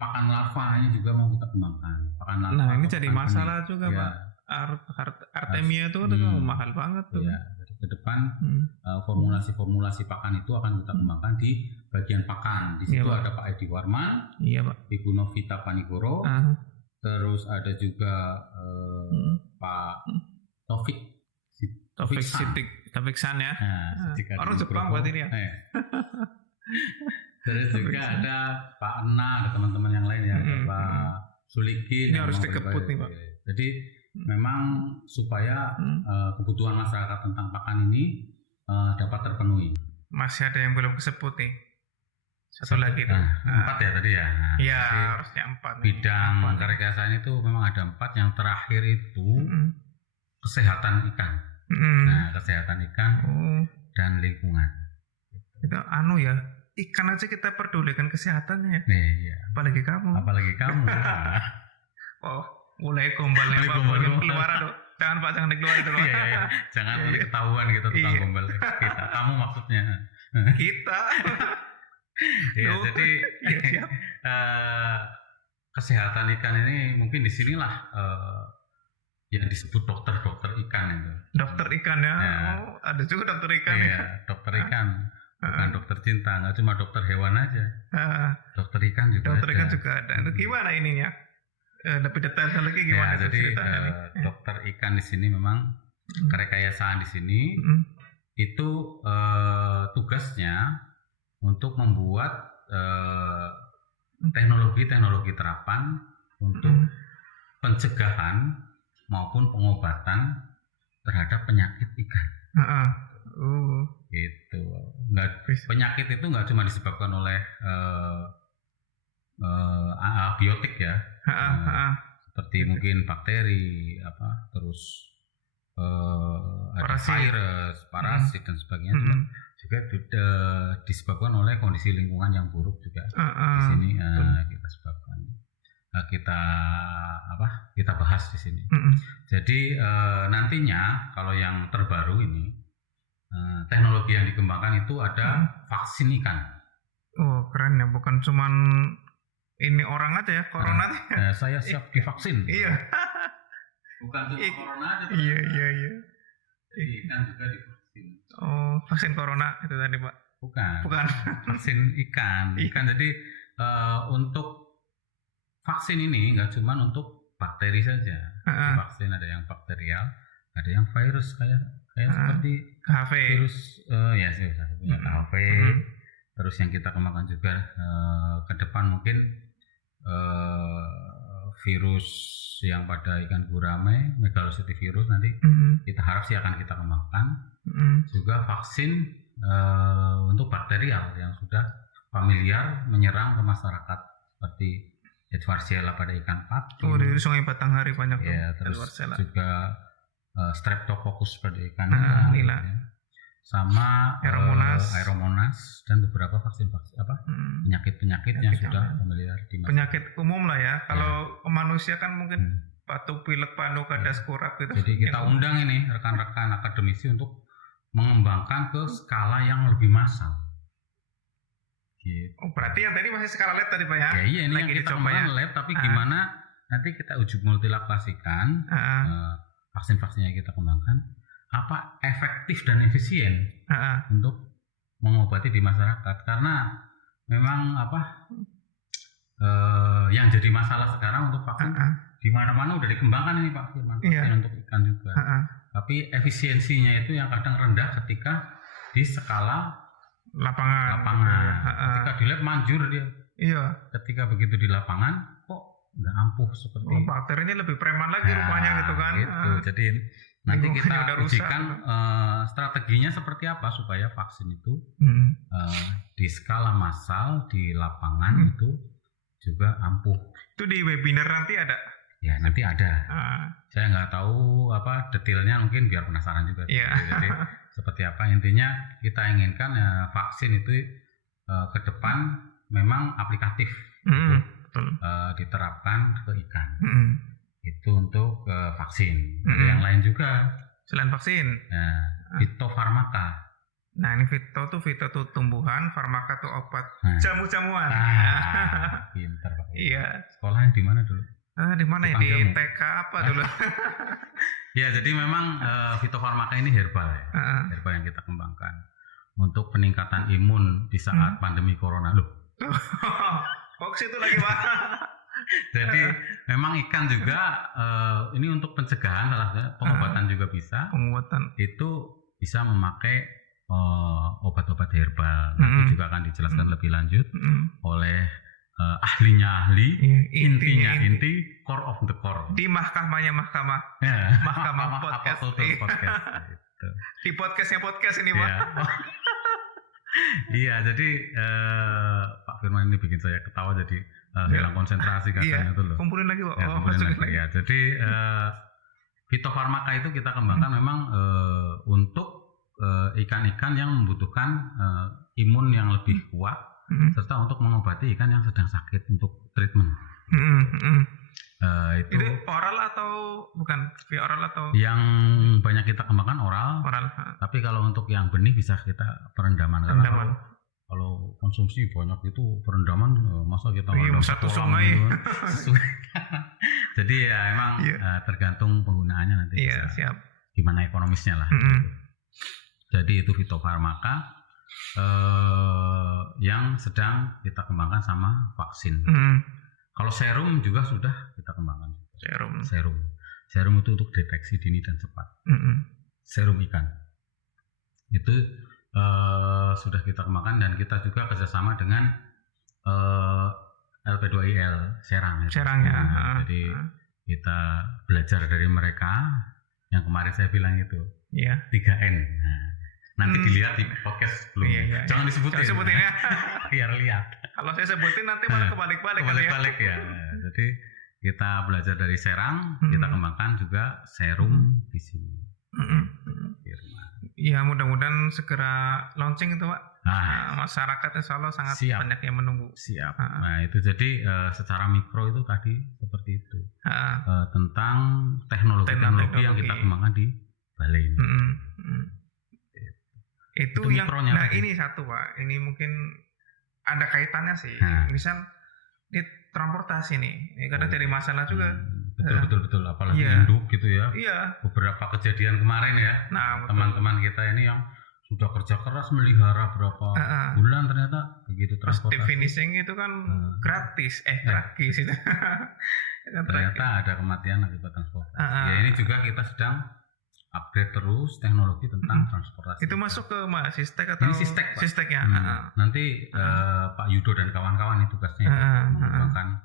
pakan larva ini juga mau kita kembangkan. Pakan larva. Nah ini jadi masalah juga Pak. Artemia itu kan mahal banget tuh. Iya. Jadi ke depan formulasi-formulasi pakan itu akan kita kembangkan di bagian pakan. Di situ ada Pak Edi Warman, Ibu Novita Panigoro, terus ada juga Pak Taufik San ya. Orang Jepang buat ini ya. Terus juga ada Pak Ena, ada teman-teman yang lain ya, Pak Suliki. Ini harus dikebut nih Pak. Jadi memang supaya kebutuhan masyarakat tentang pakan ini dapat terpenuhi. Masih ada yang belum kesebut nih. Satu lagi tuh. 4 ya tadi ya. Iya harusnya 4. Bidang kerekayasaan itu memang ada 4. Yang terakhir itu kesehatan ikan. Nah kesehatan ikan dan lingkungan. Itu ya. Ikan aja kita pedulikan kesehatannya. Iya. Apalagi kamu. Oh, mulai gombal keluar aduh. Jangan Pak, jangan dikeluar itu. Iya. Jangan ketahuan gitu tentang gombal kita. Kamu maksudnya. Kita. Iya, jadi kesehatan ikan ini mungkin disinilah yang disebut dokter ikan itu. Dokter ikan ya. Oh, ada juga dokter ikan ya. Dokter ikan. Bukan dokter cinta, nggak cuma dokter hewan aja. Dokter ikan juga dokter ikan juga ada. Itu gimana ininya? Lebih detail lagi gimana? Jadi dokter ikan di sini memang kerekayasaan di sini itu tugasnya untuk membuat teknologi terapan untuk pencegahan maupun pengobatan terhadap penyakit ikan. Gitu. Penyakit itu nggak cuma disebabkan oleh biotik ya, seperti mungkin bakteri, terus ada virus, parasit dan sebagainya, juga disebabkan oleh kondisi lingkungan yang buruk juga. Di sini kita sebabkan, kita bahas di sini. Jadi nantinya kalau yang terbaru ini teknologi yang dikembangkan itu ada vaksin ikan. Oh keren ya, bukan cuman ini orang aja ya, corona aja. Saya siap divaksin. Iya. Bukan cuma corona aja. Iya. Jadi ikan juga divaksin. Oh, vaksin corona itu tadi Pak? Bukan. Vaksin ikan. Jadi untuk vaksin ini nggak cuma untuk bakteri saja. Vaksin ada yang bakterial, ada yang virus kayak seperti KHV. Virus ya sih punya KHV. Terus yang kita kembangkan juga ke depan mungkin virus yang pada ikan gurame, megalocytovirus nanti kita harap sih akan kita kembangkan. Juga vaksin untuk bakterial yang sudah familiar menyerang ke masyarakat seperti Edwardiella pada ikan patin. Oh, di Sungai Batanghari banyak tuh. Ya, terus juga Streptococcus pada ikan nila. Ya. Sama Aeromonas dan beberapa vaksin penyakit-penyakit yang sudah familiar di masyarakat. Penyakit umum lah ya. Kalau manusia kan mungkin batuk pilek, panu, kadas, kurap gitu. Jadi kita undang ini rekan-rekan akademisi untuk mengembangkan ke skala yang lebih massal. Gitu. Oh, berarti yang tadi masih skala lab tadi Pak ya? Iya ini lagi yang kita kembangkan lab, tapi gimana nanti kita uji multilapasikan vaksin-vaksin yang kita kembangkan apa efektif dan efisien untuk mengobati di masyarakat, karena memang yang jadi masalah sekarang untuk vaksin di mana-mana udah dikembangkan ini Pak Firman, vaksin untuk ikan juga, tapi efisiensinya itu yang kadang rendah ketika di skala lapangan. Ketika di lab manjur dia. Iya. Ketika begitu di lapangan kok nggak ampuh seperti. Bakterinya lebih preman lagi rupanya gitu kan. Gitu. Jadi nanti kita ujikan strateginya seperti apa supaya vaksin itu di skala massal di lapangan itu juga ampuh. Itu di webinar nanti ada? Ya nanti ada. Saya nggak tahu detailnya, mungkin biar penasaran juga. Jadi seperti apa, intinya kita inginkan vaksin itu ke depan memang aplikatif diterapkan ke ikan. Itu untuk vaksin. Ada yang lain juga selain vaksin. Fitofarmaka. Nah ini fito tuh tumbuhan, farmaka tuh obat, jamu-jamuan. Pinter Pak. Iya. Sekolahnya di mana dulu? Di mana ya? Di TK apa dulu? Ya jadi memang fitofarmaka ini herbal ya, herbal yang kita kembangkan untuk peningkatan imun di saat pandemi corona. Loh, hoax itu lagi Pak. Jadi memang ikan juga ini untuk pencegahan, pengobatan juga bisa. Pengobatan itu bisa memakai obat-obat herbal. Nanti juga akan dijelaskan lebih lanjut oleh ahlinya ahli, intinya inti, core of the core. Di mahkamah podcast. Gitu. Di podcastnya podcast ini Pak. Iya, jadi Pak Firman ini bikin saya ketawa jadi hilang konsentrasi katanya itu loh. Kumpulin lagi Pak. Ya, jadi fitofarmaka itu kita kembangkan memang untuk ikan-ikan yang membutuhkan imun yang lebih kuat. Serta untuk mengobati ikan yang sedang sakit untuk treatment. Itu oral atau bukan? Oral atau? Yang banyak kita kembangkan oral. Tapi kalau untuk yang benih bisa kita perendaman. Karena kalau konsumsi banyak itu perendaman, masa kita satu sungai. Jadi ya emang tergantung penggunaannya nanti. Iya, siap. Gimana ekonomisnya lah. Jadi itu fitofarmaka yang sedang kita kembangkan sama vaksin. Kalau serum juga sudah kita kembangkan. Serum itu untuk deteksi dini dan cepat. Serum ikan itu sudah kita kembangkan dan kita juga kerjasama dengan LP2IL Serang. Serang ya. Jadi kita belajar dari mereka yang kemarin saya bilang itu. Iya. 3N. Nah, nanti dilihat di podcast sebelumnya. Iya. Jangan disebutin. Jangan sebutin ya. Biar lihat. Kalau saya sebutin nanti malah kebalik-balik ya. Jadi kita belajar dari Serang, kita kembangkan juga serum di sini. Iya, mudah-mudahan segera launching itu, Pak. Masyarakat insya Allah sangat banyak yang menunggu. Siap. Nah itu jadi secara mikro itu tadi seperti itu tentang teknologi yang kita kembangkan di balai ini. Itu yang mikronya. Nah ini satu, Pak. Ini mungkin ada kaitannya sih. Misal ini transportasi nih. Ini karena dari masalah juga. Betul. Apalagi induk gitu ya. Iya. Beberapa kejadian kemarin ya. Nah, teman-teman kita ini yang sudah kerja keras melihara berapa bulan ternyata begitu transportasi. Pas di finishing itu kan gratis, tragis itu. Ternyata ada kematian akibat transportasi. Ya ini juga kita sedang upgrade terus teknologi tentang transportasi. Itu masuk ke Sistek atau? Ini Sistek, Pak. Sistek ya. Nanti Pak Yudo dan kawan-kawan ini tugasnya mengembangkan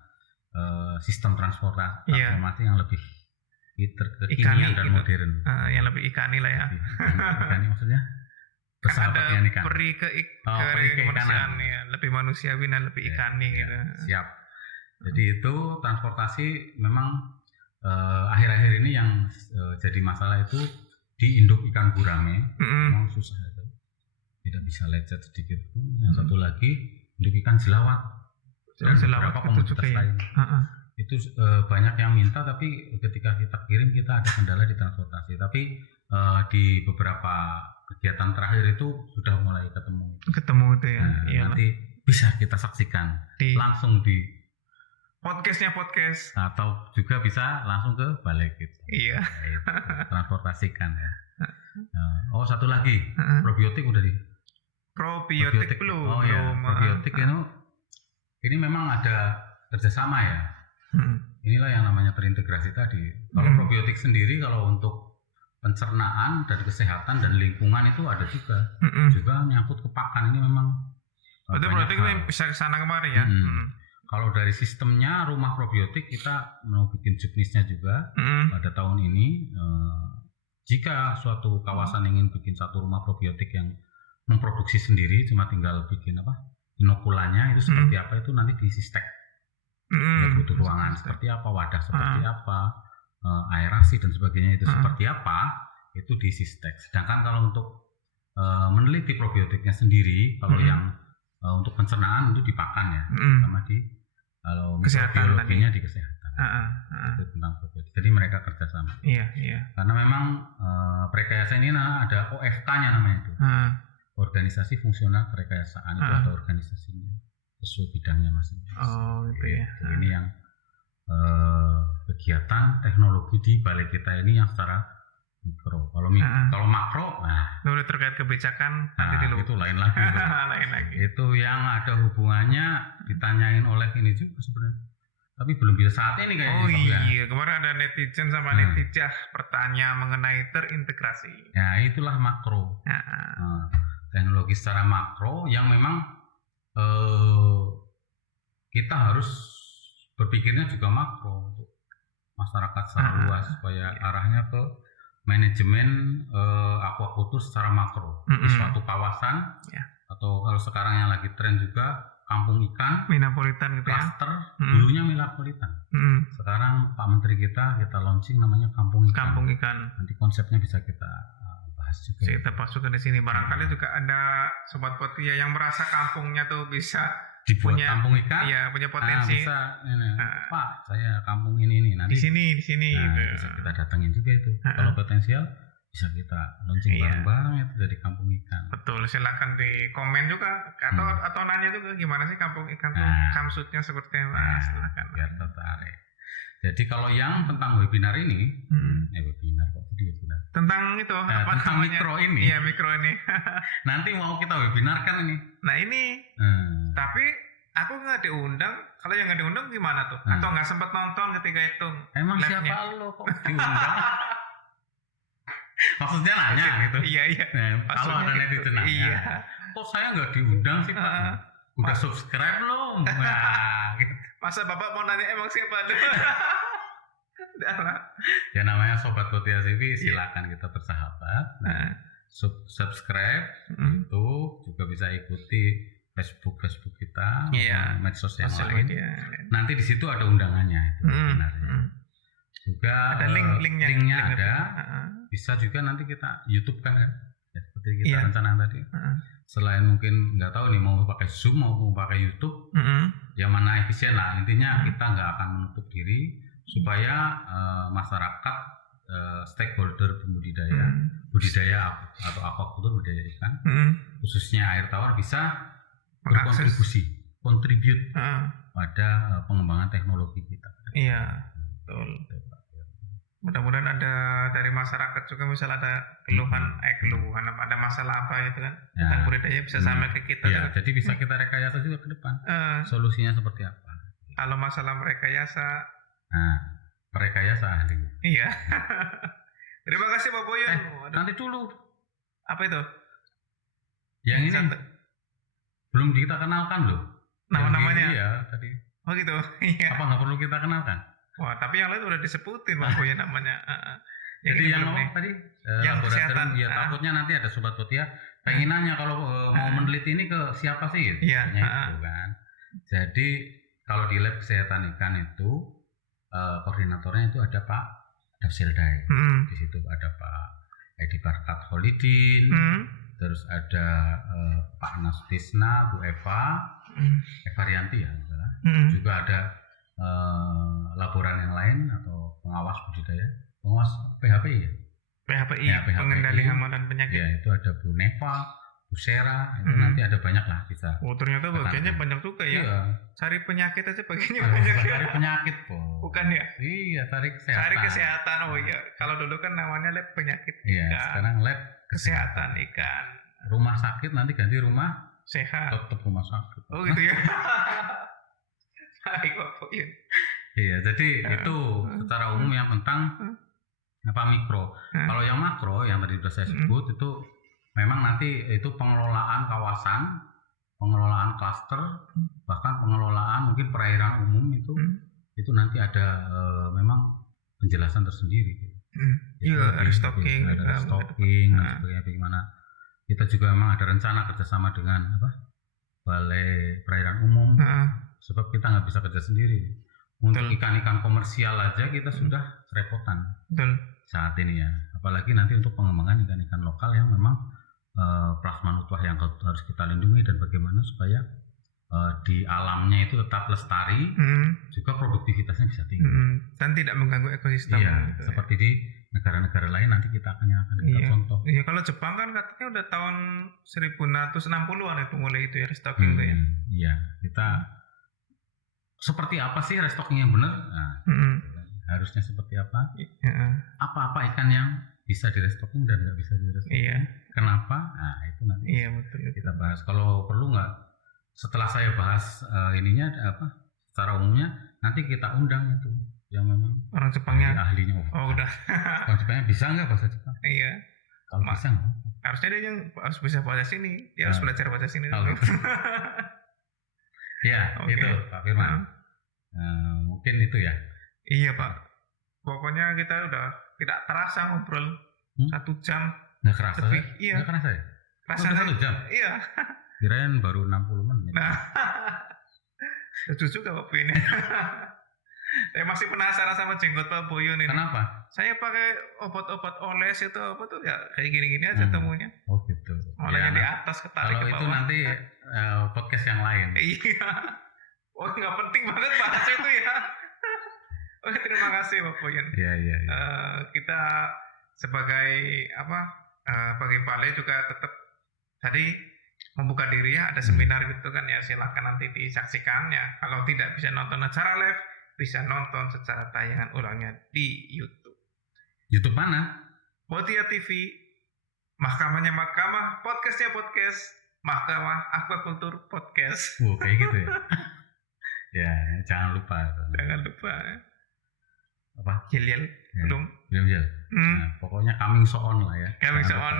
sistem transportasi yang lebih kekinian dan modern. Yang lebih ikani lah ya. Ikani maksudnya? Ada peri kemanusiaan ya, lebih manusiawi dan lebih ikani gitu. Siap. Jadi itu transportasi memang akhir-akhir ini yang jadi masalah itu di induk ikan gurame memang susah itu. Tidak bisa lecet sedikit pun. Yang satu lagi induk ikan jelawat dan beberapa komoditas lain. Itu banyak yang minta, tapi ketika kita kirim kita ada kendala di transportasi. Tapi di beberapa kegiatan terakhir itu sudah mulai ketemu itu ya. Nanti bisa kita saksikan langsung di podcast atau juga bisa langsung ke balai kita. Iya. Transportasikan ya. Satu lagi probiotik udah di probiotik belum. Probiotik ini memang ada kerjasama ya. Inilah yang namanya terintegrasi tadi. Kalau probiotik sendiri kalau untuk pencernaan dan kesehatan dan lingkungan itu ada juga nyangkut ke pakan. Ini memang probiotik ini bisa kesana kemari ya. Kalau dari sistemnya rumah probiotik kita mau bikin juknisnya juga pada tahun ini. Jika suatu kawasan ingin bikin satu rumah probiotik yang memproduksi sendiri, cuma tinggal bikin inokulannya itu seperti apa itu nanti di Sistek. Butuh ruangan seperti apa, wadah seperti apa, aerasi dan sebagainya itu seperti apa, itu di Sistek. Sedangkan kalau untuk meneliti probiotiknya sendiri, kalau yang untuk pencernaan itu di pakan ya, sama di kalau mikrobiologinya di kesehatan. Itu tentang probiotik. Jadi mereka kerjasama. Iya. Karena memang Prekayasa ini ada OFK-nya namanya itu. Organisasi Fungsional Prekayasaan itu ada organisasinya sesuai bidangnya masing-masing. Gitu ya. Ini yang kegiatan teknologi di balai kita ini yang secara mikro. Kalau makro, udah terkait kebijakan itu lain lagi. Itu yang ada hubungannya ditanyain oleh ini juga sebenarnya. Tapi belum bisa saat ini kayaknya. Kemarin ada netizen sama netijah bertanya mengenai terintegrasi. Ya itulah makro. Teknologi secara makro yang memang kita harus berpikirnya juga makro untuk masyarakat secara luas supaya arahnya ke manajemen aquaculture secara makro di suatu kawasan atau kalau sekarang yang lagi tren juga kampung ikan Minapolitan gitu cluster, dulunya Minapolitan. Sekarang Pak Menteri kita launching namanya kampung ikan. Nanti konsepnya bisa kita bahas juga. Kita masukkan di sini. Barangkali juga ada sobat potia yang merasa kampungnya tuh bisa dibuat kampung ikan. Iya, punya potensi. Bisa Pak, saya kampung ini nanti di sini bisa kita datangin juga itu. Kalau potensial bisa kita launching bareng-bareng itu dari kampung ikan. Betul, silakan di komen juga atau nanya juga gimana sih kampung ikan tuh kamsutnya seperti apa. Silakan. Biar tertarik. Jadi kalau yang tentang webinar ini, webinar tentang itu tentang mikro ini. Iya, mikro ini. Nanti mau kita webinar kan ini. Nah ini. Tapi aku nggak diundang. Kalau yang nggak diundang gimana tuh? Atau nggak sempat nonton ketika itu? Emang live-nya? Siapa lo kok diundang? Maksudnya nanya gitu. Iya. Kalau ada netizen nanya. Kok saya nggak diundang sih Pak? Udah subscribe belum? Nah, gitu. Masa Bapak mau nanya emang siapa? Ya namanya Sobat Botia TV, silakan kita bersahabat. Nah, subscribe itu juga bisa ikuti Facebook kita, medsos yang lain. Nanti di situ ada undangannya itu sebenarnya. Juga ada linknya ada. Bisa juga nanti kita YouTube kan ya, seperti kita rencana tadi. Selain mungkin nggak tahu nih mau pakai Zoom mau pakai YouTube, yang mana efisien lah. Intinya kita nggak akan menutup diri supaya masyarakat stakeholder budidaya atau aquaculture budidaya ikan, khususnya air tawar bisa kontribut pada pengembangan teknologi kita. Iya, betul. Mudah-mudahan ada dari masyarakat juga misal ada keluhan, ada masalah apa itu kan, tentang budidaya bisa sampai ke kita. Ya, jadi bisa kita rekayasa juga ke depan. Solusinya seperti apa? Kalau masalah merekayasa, merekayasa ahlinya. Iya. Terima kasih Pak Boyon. Nanti dulu. Apa itu? Yang ini belum kita kenalkan loh. Nama-namanya? Iya tadi. Oh gitu. Iya. Apa nggak perlu kita kenalkan? Wah, tapi yang lain udah disebutin Pak Boyon namanya. Jadi yang apa tadi? Yang kesehatan. Ya takutnya nanti ada Sobat Botia pengen nanya kalau mau meneliti ini ke siapa sih? Iya. Itu kan. Jadi kalau di lab kesehatan ikan itu koordinatornya itu ada Pak Dafsildai. Di situ ada Pak Edi Barkat Holidin. Terus ada Pak Nastisna, Bu Eva Rianti ya, juga ada laboran yang lain atau pengawas budidaya, pengawas PHPI ya. PHPI, pengendali hama dan penyakit. Ya itu ada Bu Neva, Bu Sera, itu nanti ada banyak lah bisa. Oh ternyata bagiannya banyak juga ya. Iya. Cari penyakit aja bagiannya banyak. Cari penyakit Bukan ya? Iya, cari kesehatan. Cari kesehatan, oh iya. Kalau dulu kan namanya lab penyakit. Iya, sekarang lab kesehatan ikan. Rumah sakit nanti ganti rumah sehat. Tetap rumah sakit. Oh gitu ya. Baik Pak Boyon. Iya, jadi itu secara umum yang tentang apa mikro. Kalau yang makro yang tadi sudah saya sebut itu memang nanti itu pengelolaan kawasan, pengelolaan klaster, bahkan pengelolaan mungkin perairan umum itu nanti ada memang penjelasan tersendiri. Iya, ada stocking, dan sebagainya bagaimana. Kita juga memang ada rencana kerjasama dengan Balai Perairan Umum, sebab kita nggak bisa kerja sendiri. Untuk ikan-ikan komersial aja kita sudah repotan saat ini ya. Apalagi nanti untuk pengembangan ikan-ikan lokal yang memang plasmanutuah yang harus kita lindungi dan bagaimana supaya di alamnya itu tetap lestari, juga produktivitasnya bisa tinggi dan tidak mengganggu ekosistem. Iya, gitu, seperti di negara-negara lain nanti kita akan contoh. Iya, kalau Jepang kan katanya udah tahun 1960-an itu mulai itu ya restocking itu ya. Iya, kita seperti apa sih restocking yang benar? Nah, harusnya seperti apa? Apa-apa ikan yang bisa direstocking dan nggak bisa direstocking? Iya. Kenapa? Nah, itu nanti betul. Kita bahas. Kalau perlu nggak? Setelah saya bahas secara umumnya, nanti kita undang itu yang memang orang Jepangnya ahlinya. Udah. Orang Jepangnya bisa nggak bahasa Jepang? Iya. Kalau bisa nggak? Harusnya dia yang harus bisa bahasa sini, dia harus belajar bahasa sini dulu. Ya, itu Pak Firman. Mungkin itu ya. Iya Pak. Pokoknya kita udah tidak terasa ngobrol 1 jam. Nggak kerasa? Iya. Nggak kerasa ya? Rasanya 1 jam? Iya. Kirain baru 60 menit. Nah, lucu juga Pak ini. Saya masih penasaran sama jenggot Pak Boyon ini. Kenapa? Saya pakai obat-obat oles itu apa tuh ya kayak gini-gini aja temunya. Oh gitu. Malahnya di atas ketarik ke bawah. Kalau itu nanti podcast yang lain. Iya. Oh nggak penting banget bahas itu ya. Oke, terima kasih Pak Boyon. Iya. Kita sebagai bagi balai juga tetap tadi membuka diri ya, ada seminar gitu kan ya, silakan nanti disaksikannya. Kalau tidak bisa nonton secara live, bisa nonton secara tayangan ulangnya di YouTube. YouTube mana? Botia TV, Mahkamahnya Mahkamah, Podcastnya Podcast, Mahkamah Aquaculture Podcast. Kayak gitu ya. Ya, jangan lupa. Jangan lupa. Apa? Yel belum. Nah, pokoknya coming soon lah ya. Coming soon.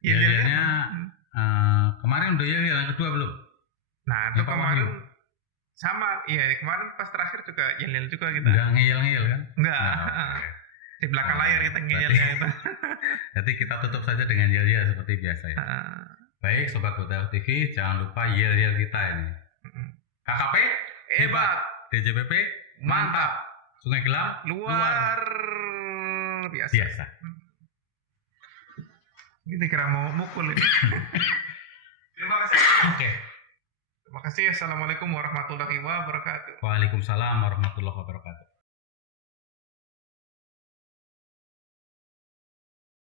Yelnya kemarin udah yang kedua belum? Nah, itu Pak kemarin Wahyu. sama, iya kemarin pas terakhir juga yel-yel juga kita. Enggak ngeyel-ngeyel kan? Enggak. Nah, oke. Di belakang Oh, layar kita berarti- ngeyelnya itu. Jadi kita tutup saja dengan yel-yel seperti biasa ya. Baik Sobat Hotel TV, jangan lupa yel-yel kita ini. KKP Hebat, DJPP mantap, Sungai Gelam luar biasa. biasa. Ini kira mau mukul ini. Terima kasih. Oke. Terima kasih. Assalamualaikum warahmatullahi wabarakatuh. Waalaikumsalam warahmatullahi wabarakatuh.